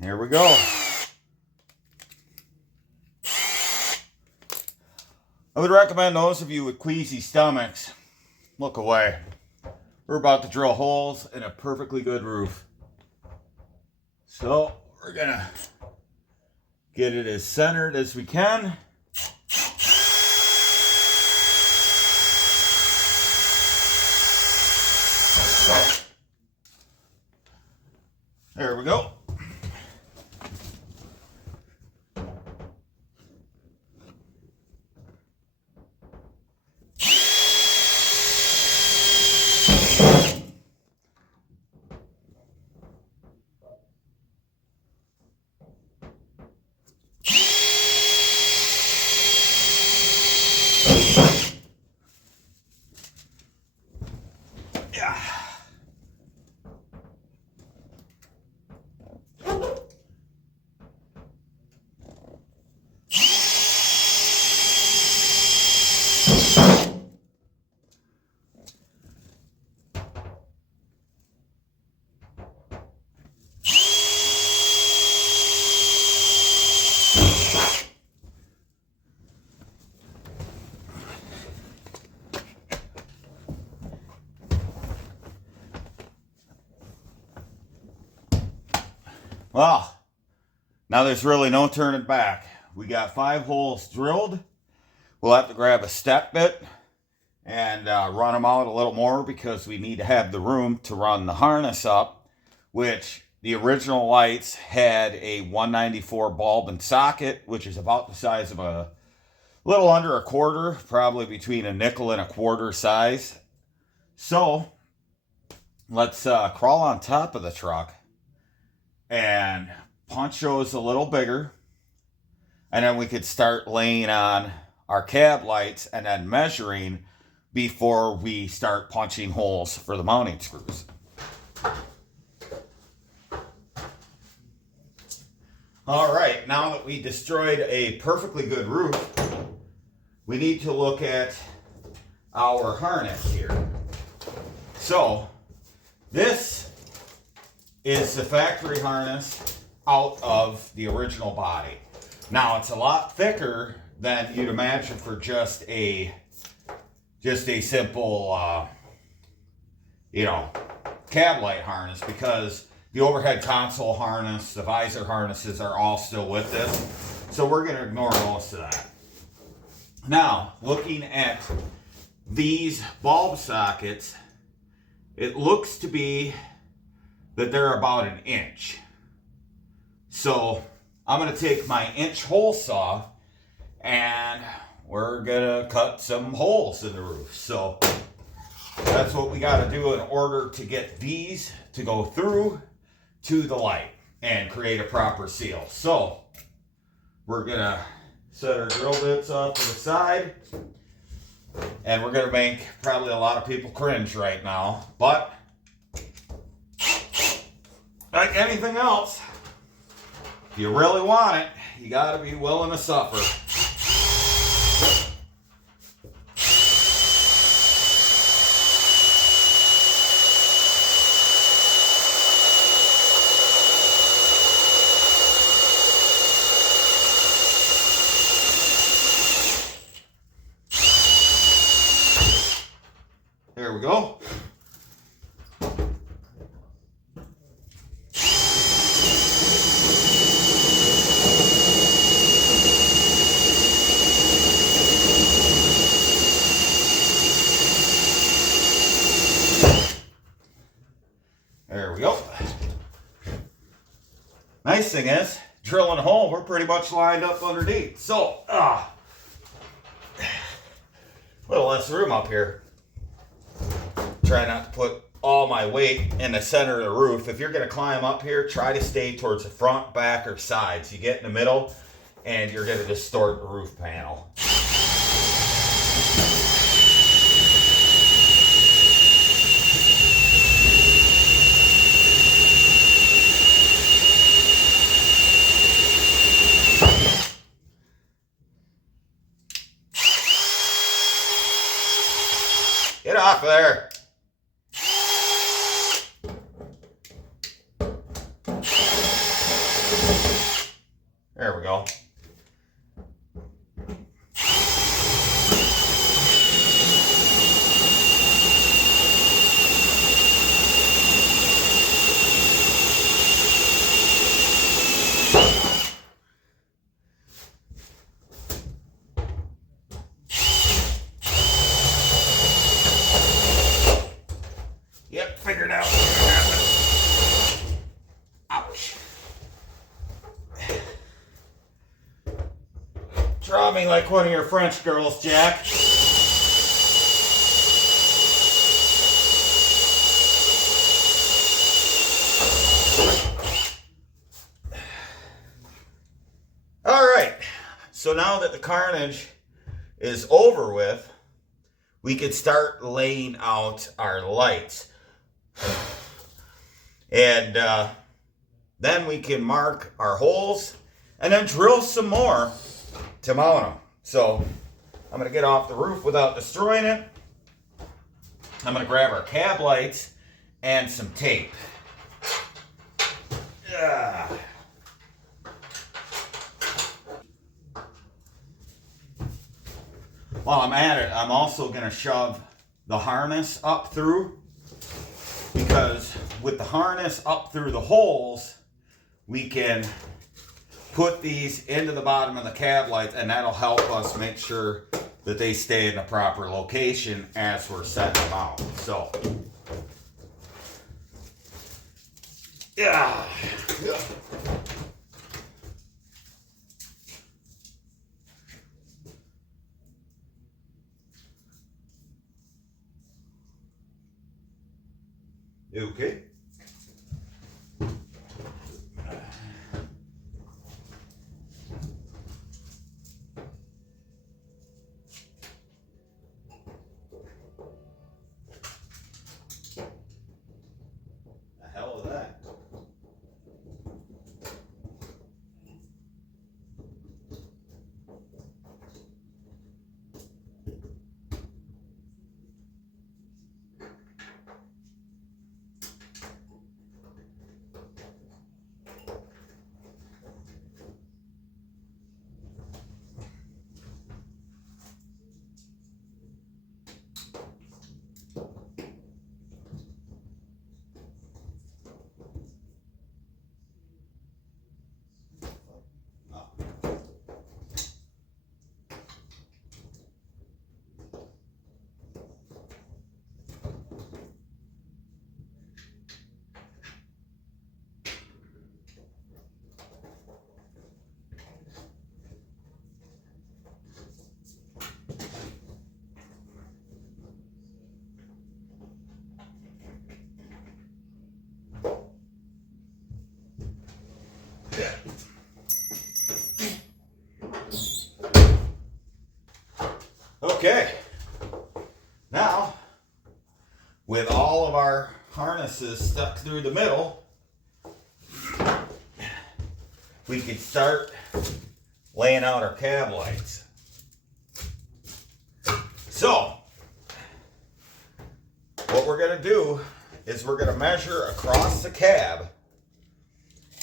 here we go. I would recommend those of you with queasy stomachs, look away. We're about to drill holes in a perfectly good roof. So we're gonna get it as centered as we can. There we go. Yeah. Well, now there's really no turning back. We got 5 holes drilled. We'll have to grab a step bit and run them out a little more because we need to have the room to run the harness up, which the original lights had a 194 bulb and socket, which is about the size of a little under a quarter, probably between a nickel and a quarter size. So let's crawl on top of the truck and punch those a little bigger, and then we could start laying on our cab lights and then measuring before we start punching holes for the mounting screws. All right, now that we destroyed a perfectly good roof, we need to look at our harness here. So this is the factory harness out of the original body. Now it's a lot thicker than you'd imagine for just a simple cab light harness, because the overhead console harness, the visor harnesses are all still with this. So we're going to ignore most of that. Now, looking at these bulb sockets, it looks to be that they're about 1 inch. So I'm going to take my inch hole saw and we're going to cut some holes in the roof. So that's what we got to do in order to get these to go through to the light and create a proper seal. So we're going to set our drill bits off to the side, and we're going to make probably a lot of people cringe right now, but like anything else, if you really want it, you got to be willing to suffer. There we go. There we go. Nice thing is, drilling a hole, we're pretty much lined up underneath. So, a little less room up here. Try not to put all my weight in the center of the roof. If you're going to climb up here, try to stay towards the front, back, or sides. You get in the middle and you're going to distort the roof panel. Get off there. There we go. Yep, figured out what happened. Ouch. Draw me like one of your French girls, Jack. All right, so now that the carnage is over with, we could start laying out our lights. And then we can mark our holes and then drill some more to mount them. So I'm going to get off the roof without destroying it. I'm going to grab our cab lights and some tape. While I'm at it, I'm also going to shove the harness up through, because with the harness up through the holes, we can put these into the bottom of the cab lights, and that'll help us make sure that they stay in the proper location as we're setting them out. So, yeah. Okay. The hell is that? Okay, now with all of our harnesses stuck through the middle, we can start laying out our cab lights. So, what we're going to do is we're going to measure across the cab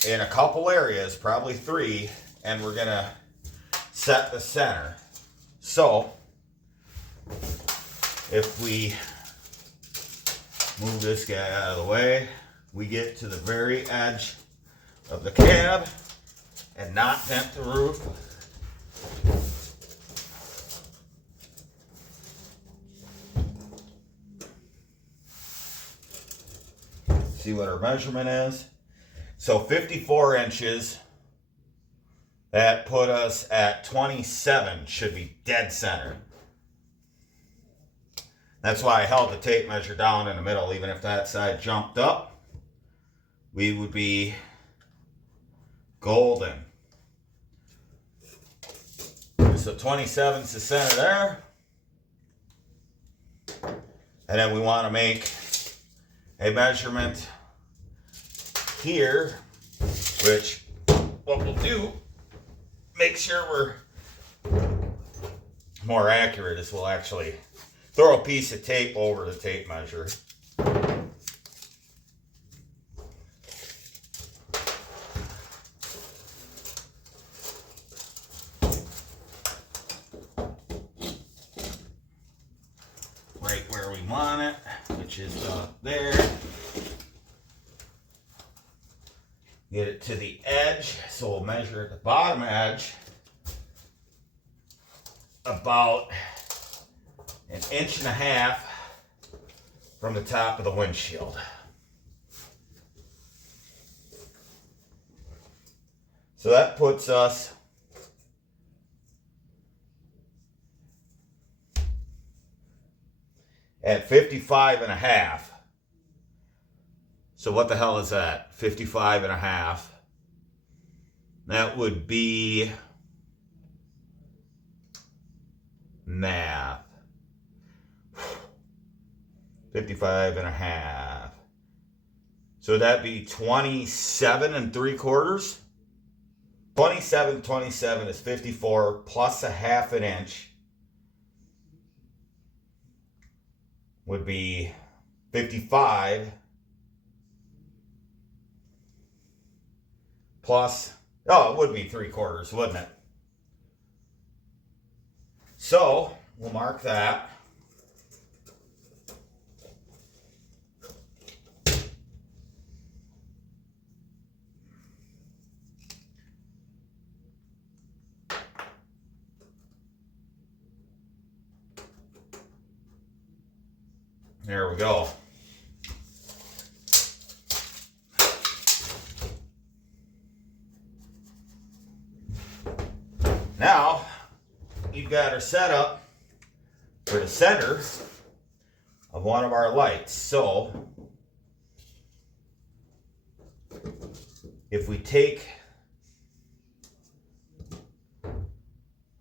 in a couple areas, probably 3, and we're going to set the center. So, if we move this guy out of the way, we get to the very edge of the cab and not dent the roof. See what our measurement is? So 54 inches, that put us at 27, should be dead center. That's why I held the tape measure down in the middle. Even if that side jumped up, we would be golden. So 27's the center there. And then we want to make a measurement here, which what we'll do, make sure we're more accurate, is we'll actually throw a piece of tape over the tape measure. Right where we want it, which is up there. Get it to the edge, so we'll measure at the bottom edge about 1.5 inches from the top of the windshield. So that puts us at 55.5. So what the hell is that? 55.5. That would be math. 55.5. So that'd be 27 3/4. 27 is 54 plus 1/2 inch would be 55 plus, oh, it would be 3/4, wouldn't it? So we'll mark that. There we go. Now, we've got our setup for the center of one of our lights. So, if we take,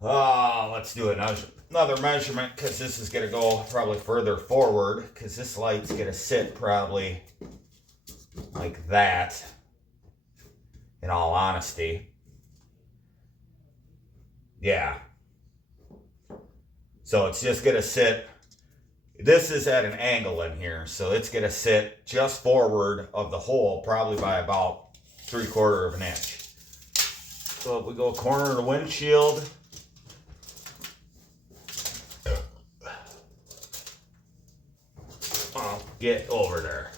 let's do another measurement, because this is going to go probably further forward, because this light's going to sit probably like that, in all honesty. Yeah. So it's just going to sit, this is at an angle in here, so it's going to sit just forward of the hole, probably by about 3/4 of an inch. So if we go corner of the windshield, I'll get over there.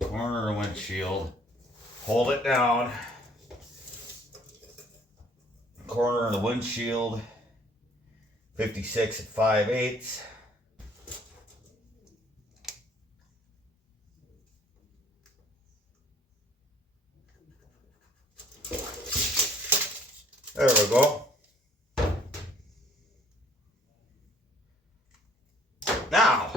Corner of the windshield, hold it down. Corner of the windshield, 56 5/8. There we go. Now,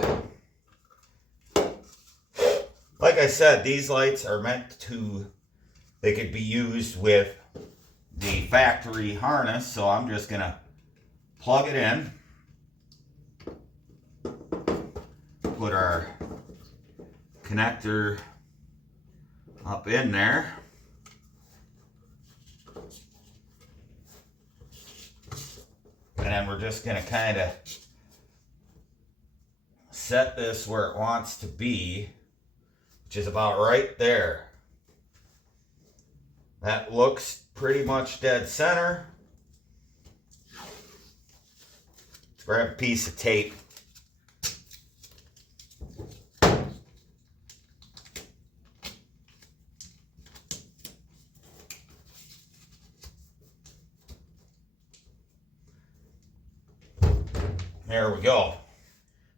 like I said, these lights are meant to, they could be used with the factory harness, so I'm just going to plug it in, put our connector up in there. And then we're just going to kind of set this where it wants to be, which is about right there. That looks pretty much dead center. Let's grab a piece of tape. There we go.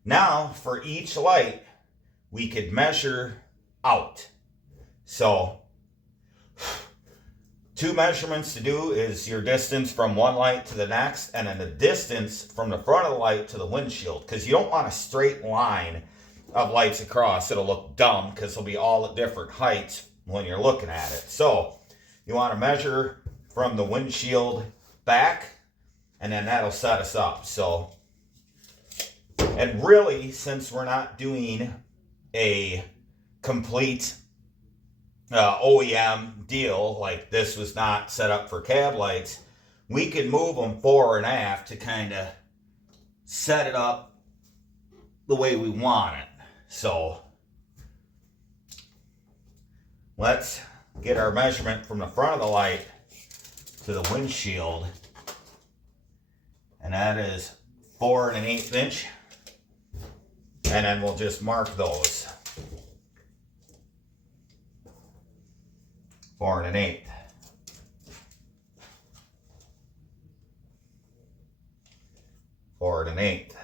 Now, for each light, we could measure out. So 2 measurements to do is your distance from one light to the next, and then the distance from the front of the light to the windshield, because you don't want a straight line of lights across. It'll look dumb because they'll be all at different heights when you're looking at it. So you want to measure from the windshield back, and then that'll set us up. So, and really, since we're not doing a complete OEM deal, like this was not set up for cab lights, we could move them fore and aft to kind of set it up the way we want it. So let's get our measurement from the front of the light to the windshield, and that is 4 1/8 inch, and then we'll just mark those. 4 1/8. Four and an eighth.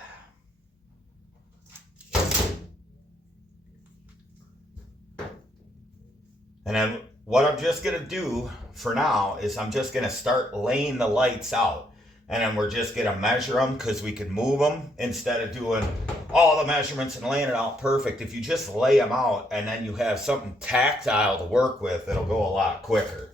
And then what I'm just going to do for now is I'm just going to start laying the lights out. And then we're just going to measure them because we can move them instead of doing all the measurements and laying it out perfect. If you just lay them out and then you have something tactile to work with, it'll go a lot quicker.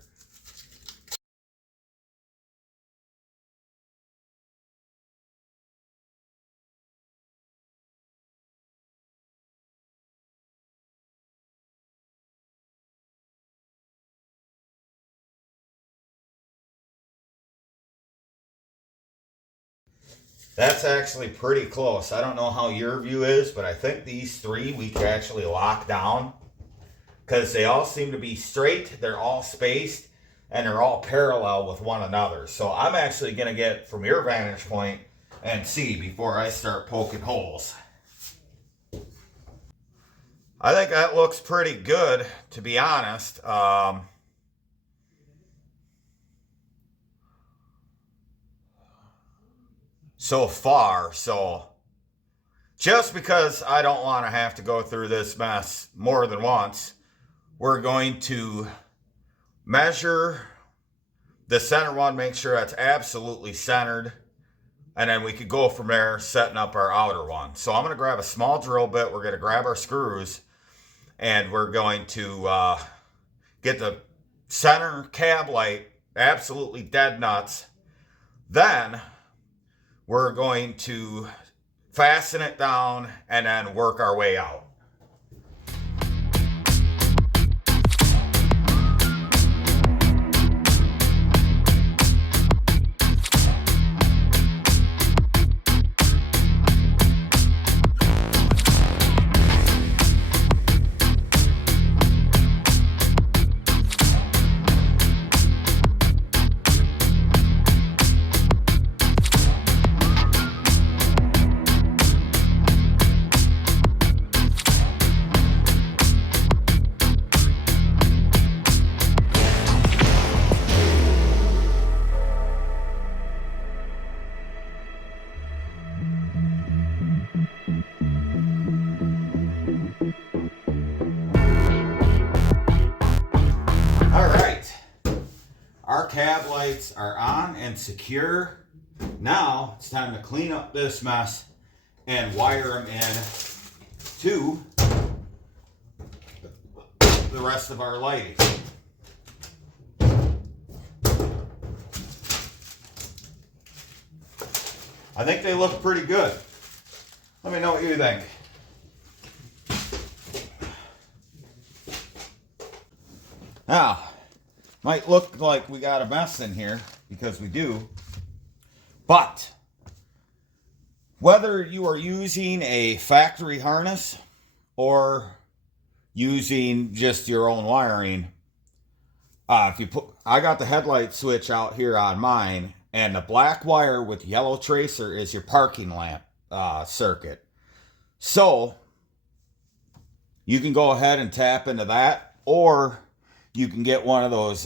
That's actually pretty close. I don't know how your view is, but I think these 3 we could actually lock down because they all seem to be straight, they're all spaced, and they're all parallel with one another. So I'm actually going to get from your vantage point and see before I start poking holes. I think that looks pretty good, to be honest. So far, so just because I don't want to have to go through this mess more than once, we're going to measure the center one, make sure that's absolutely centered, and then we could go from there setting up our outer one. So I'm going to grab a small drill bit, we're going to grab our screws, and we're going to get the center cab light absolutely dead nuts. Then we're going to fasten it down and then work our way out. Our cab lights are on and secure. Now it's time to clean up this mess and wire them in to the rest of our lighting. I think they look pretty good. Let me know what you think. Now, might look like we got a mess in here, because we do, but whether you are using a factory harness or using just your own wiring, I got the headlight switch out here on mine, and the black wire with yellow tracer is your parking lamp circuit. So you can go ahead and tap into that, or you can get one of those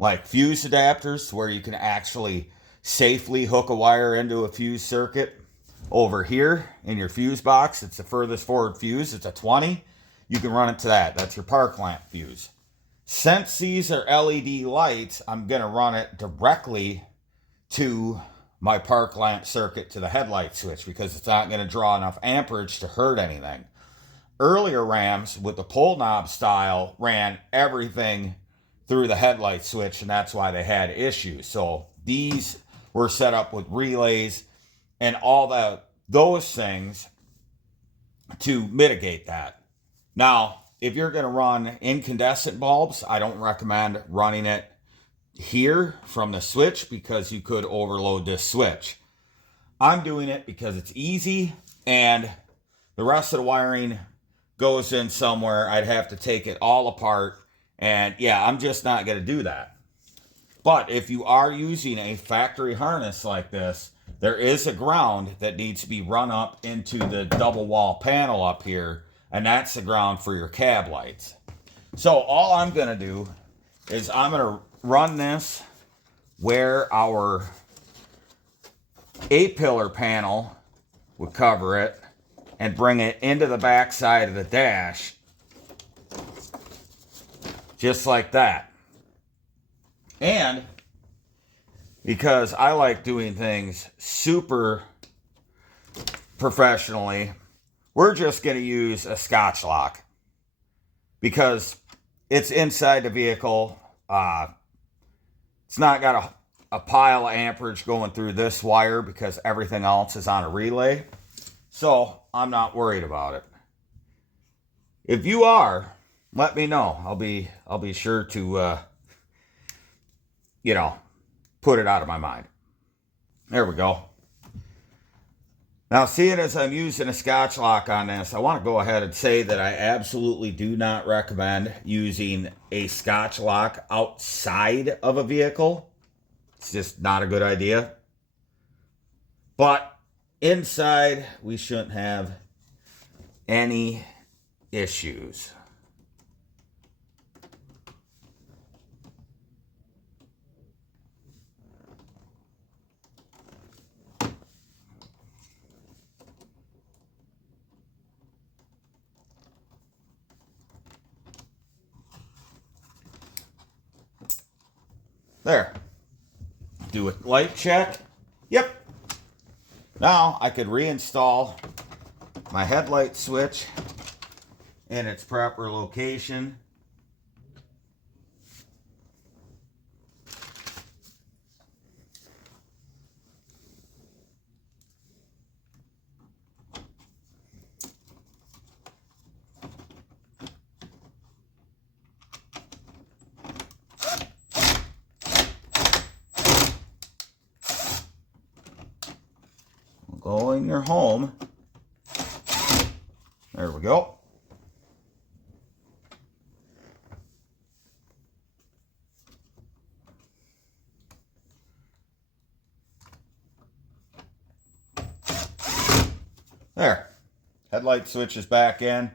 like fuse adapters where you can actually safely hook a wire into a fuse circuit. Over here in your fuse box, it's the furthest forward fuse. It's a 20. you can run it to that. That's your park lamp fuse. Since these are LED lights, I'm going to run it directly to my park lamp circuit to the headlight switch because it's not going to draw enough amperage to hurt anything. Earlier Rams with the pull knob style ran everything through the headlight switch, and that's why they had issues. So these were set up with relays and all those things to mitigate that. Now, if you're going to run incandescent bulbs, I don't recommend running it here from the switch because you could overload this switch. I'm doing it because it's easy and the rest of the wiring goes in somewhere. I'd have to take it all apart, and yeah, I'm just not going to do that. But if you are using a factory harness like this, there is a ground that needs to be run up into the double wall panel up here, and that's the ground for your cab lights. So all I'm going to do is I'm going to run this where our A-pillar panel would cover it and bring it into the back side of the dash, just like that. And because I like doing things super professionally, we're just going to use a Scotch lock because it's inside the vehicle. It's not got a pile of amperage going through this wire because everything else is on a relay. So I'm not worried about it. If you are, let me know. I'll be sure to put it out of my mind. There we go. Now, seeing as I'm using a Scotch lock on this, I want to go ahead and say that I absolutely do not recommend using a Scotch lock outside of a vehicle. It's just not a good idea. But inside, we shouldn't have any issues. There. Do a light check. Yep. Now I could reinstall my headlight switch in its proper location. Go in your home. There we go. There. Headlight switch is back in.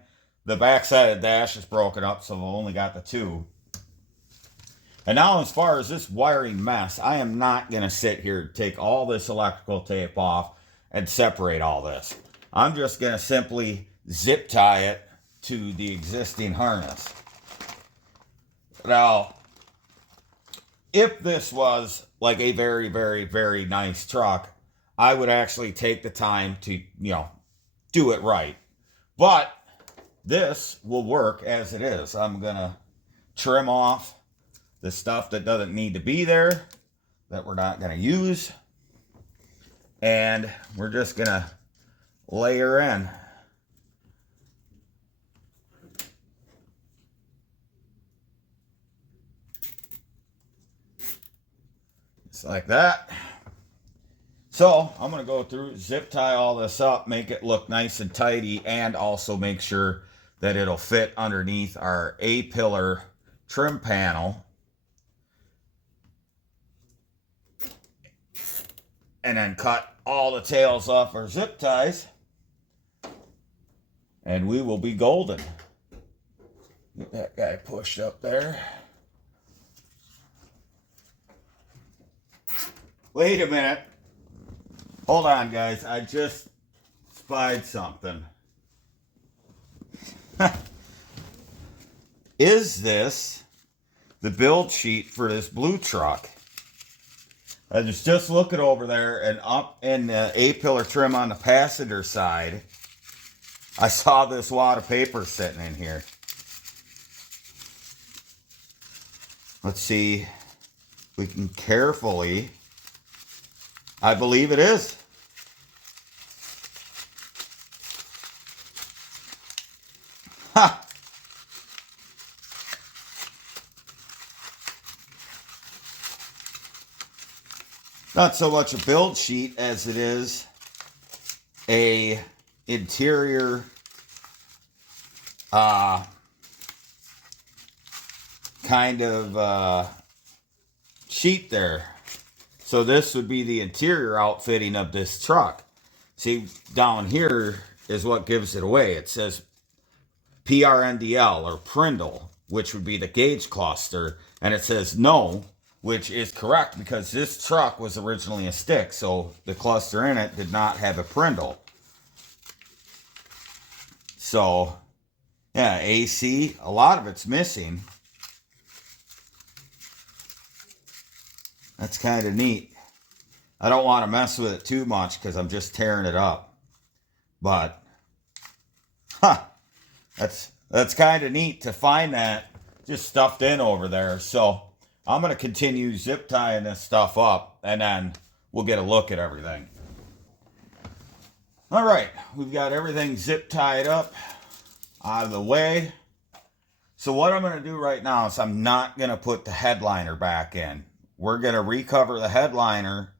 The back side of the dash is broken up, so we've only got the two. And now as far as this wiring mess, I am not going to sit here and take all this electrical tape off and separate all this. I'm just going to simply zip tie it to the existing harness. Now, if this was like a very, very, very nice truck, I would actually take the time to, do it right. But this will work as it is. I'm going to trim off the stuff that doesn't need to be there, that we're not going to use. And we're just going to layer in. Just like that. So I'm going to go through, zip tie all this up, make it look nice and tidy, and also make sure that it'll fit underneath our A-pillar trim panel. And then cut all the tails off our zip ties. And we will be golden. Get that guy pushed up there. Wait a minute. Hold on, guys. I just spied something. is this the build sheet for this blue truck? I was just looking over there, and up in the A-pillar trim on the passenger side, I saw this wad of paper sitting in here. Let's see if we can carefully, I believe it is. Ha! Not so much a build sheet as it is a interior kind of sheet there. So this would be the interior outfitting of this truck. See, down here is what gives it away. It says PRNDL or Prindle, which would be the gauge cluster, and it says no, which is correct because this truck was originally a stick, so the cluster in it did not have a Prindle. So, yeah, AC, a lot of it's missing. That's kind of neat. I don't want to mess with it too much because I'm just tearing it up. But, that's kind of neat to find that just stuffed in over there. So, I'm going to continue zip tying this stuff up, and then we'll get a look at everything. All right, we've got everything zip tied up out of the way. So what I'm going to do right now is I'm not going to put the headliner back in. We're going to recover the headliner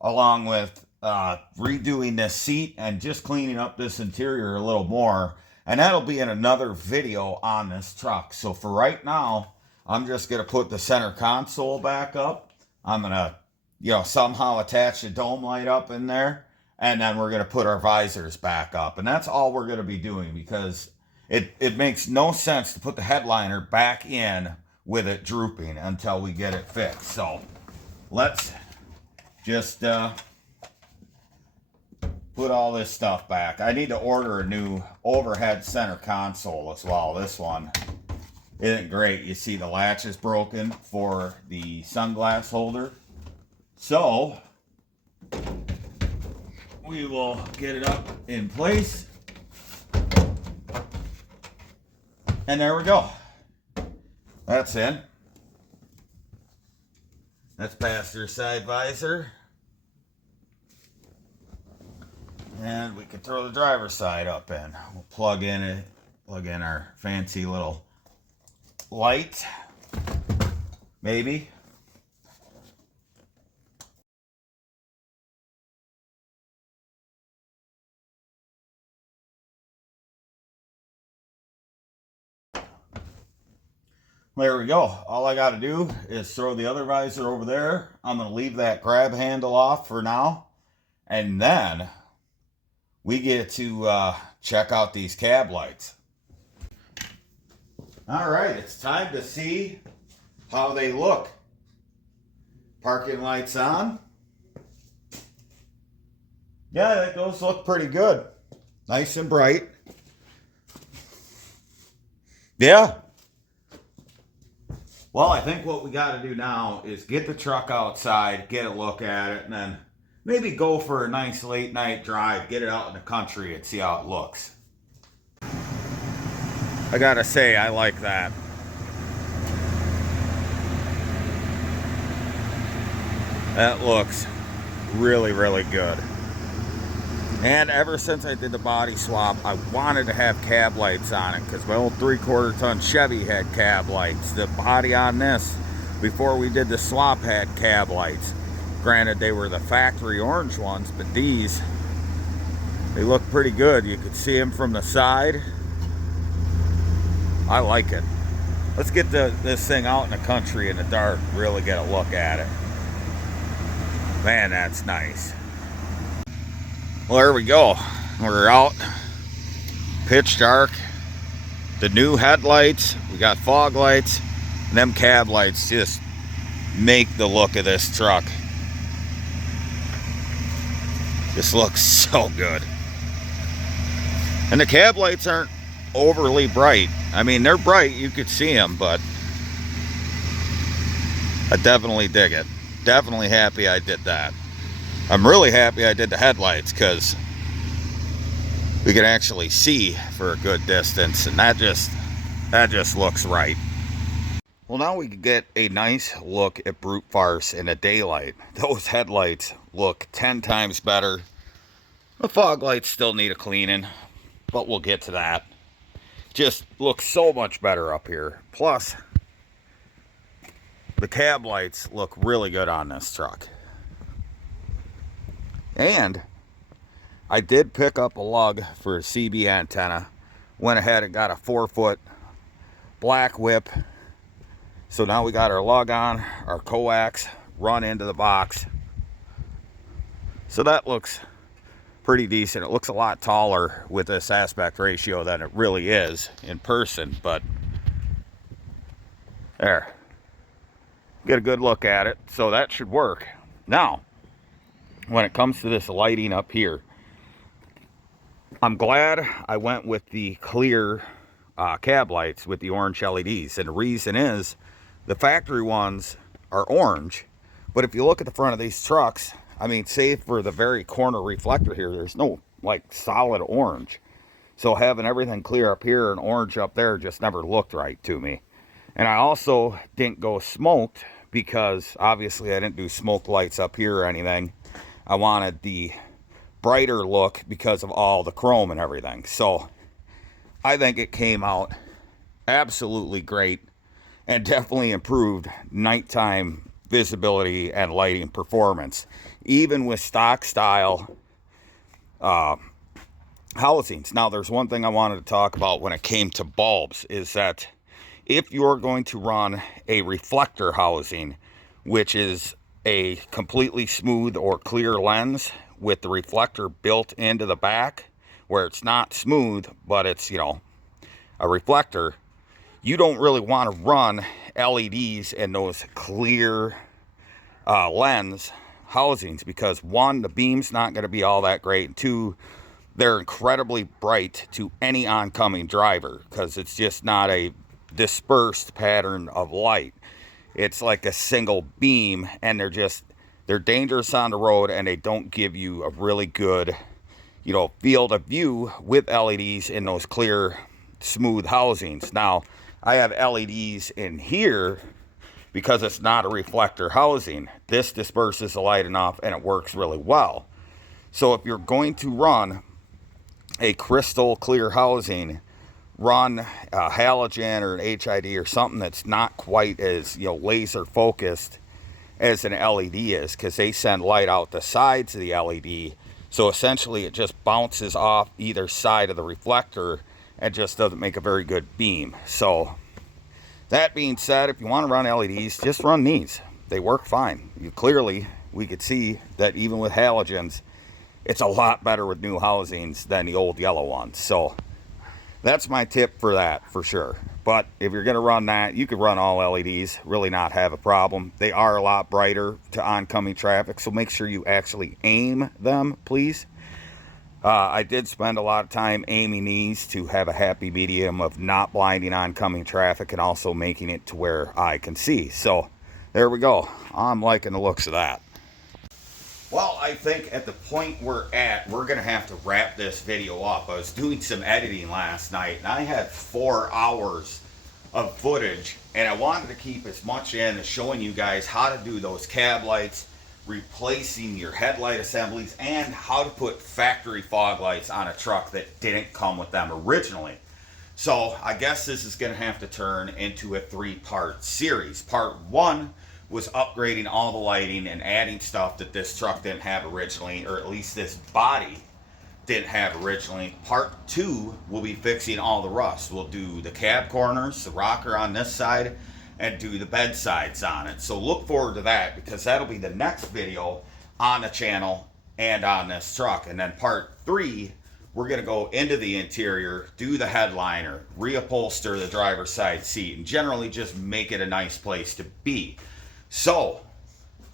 along with redoing this seat and just cleaning up this interior a little more. And that'll be in another video on this truck. So for right now, I'm just going to put the center console back up. I'm going to, somehow attach the dome light up in there. And then we're going to put our visors back up. And that's all we're going to be doing because it makes no sense to put the headliner back in with it drooping until we get it fixed. So let's just put all this stuff back. I need to order a new overhead center console as well. This one isn't great. You see the latch is broken for the sunglass holder. So we will get it up in place. And there we go. That's in. That's passenger side visor. And we can throw the driver's side up in. We'll plug in our fancy little light, maybe. There we go. All I got to do is throw the other visor over there. I'm going to leave that grab handle off for now. And then we get to check out these cab lights. All right, it's time to see how they look. Parking lights on. Yeah, those look pretty good. Nice and bright. Yeah. Well, I think what we got to do now is get the truck outside, get a look at it, and then maybe go for a nice late night drive, get it out in the country and see how it looks. I gotta say, I like that. That looks really, really good. And ever since I did the body swap, I wanted to have cab lights on it because my old 3/4 ton Chevy had cab lights. The body on this, before we did the swap, had cab lights. Granted, they were the factory orange ones, but these, they look pretty good. You could see them from the side. I like it. Let's get this thing out in the country in the dark, really get a look at it. Man, that's nice. Well, there we go. We're out. Pitch dark. The new headlights. We got fog lights. And them cab lights just make the look of this truck. This looks so good. And the cab lights aren't overly bright. I mean, they're bright, you could see them, but I definitely dig it. Definitely happy I did that. I'm really happy I did the headlights because we can actually see for a good distance, and that just looks right. Well, now we can get a nice look at Brute Farce in the daylight. Those headlights look 10 times better. The fog lights still need a cleaning, but we'll get to that. Just looks so much better up here. Plus, the cab lights look really good on this truck. And I did pick up a lug for a CB antenna. Went ahead and got a 4-foot black whip. So now we got our lug on, our coax run into the box. So that looks pretty decent. It looks a lot taller with this aspect ratio than it really is in person, but there. Get a good look at it. So that should work. Now, when it comes to this lighting up here, I'm glad I went with the clear cab lights with the orange LEDs. And the reason is the factory ones are orange. But if you look at the front of these trucks, I mean, save for the very corner reflector here, there's no like solid orange. So having everything clear up here and orange up there just never looked right to me. And I also didn't go smoked because obviously I didn't do smoke lights up here or anything. I wanted the brighter look because of all the chrome and everything. So I think it came out absolutely great and definitely improved nighttime visibility and lighting performance, even with stock style housings. Now, there's one thing I wanted to talk about when it came to bulbs is that if you're going to run a reflector housing, which is a completely smooth or clear lens with the reflector built into the back, where it's not smooth, but it's, you know, a reflector, you don't really want to run LEDs in those clear lens housings because one, the beam's not going to be all that great, and two, they're incredibly bright to any oncoming driver because it's just not a dispersed pattern of light. It's like a single beam, and they're dangerous on the road, and they don't give you a really good, you know, field of view with LEDs in those clear, smooth housings. Now, I have LEDs in here because it's not a reflector housing. This disperses the light enough, and it works really well. So if you're going to run a crystal clear housing, run a halogen or an HID or something that's not quite as, you know, laser focused as an LED is, because they send light out the sides of the LED. So essentially it just bounces off either side of the reflector and just doesn't make a very good beam. So that being said, if you want to run LEDs, just run these. They work fine. We could see that even with halogens, it's a lot better with new housings than the old yellow ones. So that's my tip for that, for sure. But if you're going to run that, you could run all LEDs, really not have a problem. They are a lot brighter to oncoming traffic, so make sure you actually aim them, please. I did spend a lot of time aiming these to have a happy medium of not blinding oncoming traffic and also making it to where I can see. So there we go. I'm liking the looks of that. Well, I think at the point we're at, we're going to have to wrap this video up. I was doing some editing last night, and I had 4 hours of footage, and I wanted to keep as much in as showing you guys how to do those cab lights, replacing your headlight assemblies, and how to put factory fog lights on a truck that didn't come with them originally. So I guess this is going to have to turn into a 3-part series. Part 1 was upgrading all the lighting and adding stuff that this truck didn't have originally, or at least this body didn't have originally. Part 2 will be fixing all the rust. We'll do the cab corners, the rocker on this side, and do the bed sides on it. So look forward to that, because that'll be the next video on the channel and on this truck. And then part 3, we're going to go into the interior, do the headliner, reupholster the driver's side seat, and generally just make it a nice place to be. So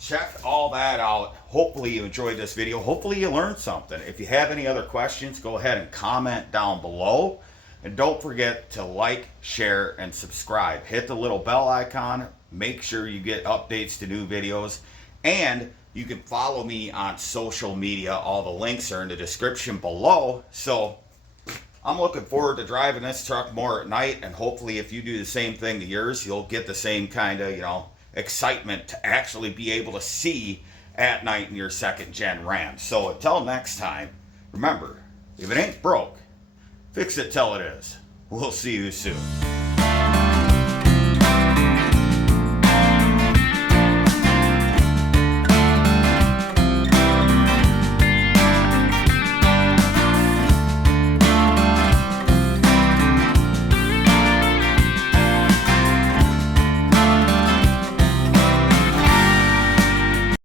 check all that out. Hopefully you enjoyed this video. Hopefully you learned something. If you have any other questions, go ahead and comment down below. And don't forget to like, share, and subscribe. Hit the little bell icon. Make sure you get updates to new videos. And you can follow me on social media. All the links are in the description below. So I'm looking forward to driving this truck more at night. And hopefully if you do the same thing to yours, you'll get the same kind of, excitement to actually be able to see at night in your second gen Ram. So until next time, remember, if it ain't broke, fix it till it is. We'll see you soon.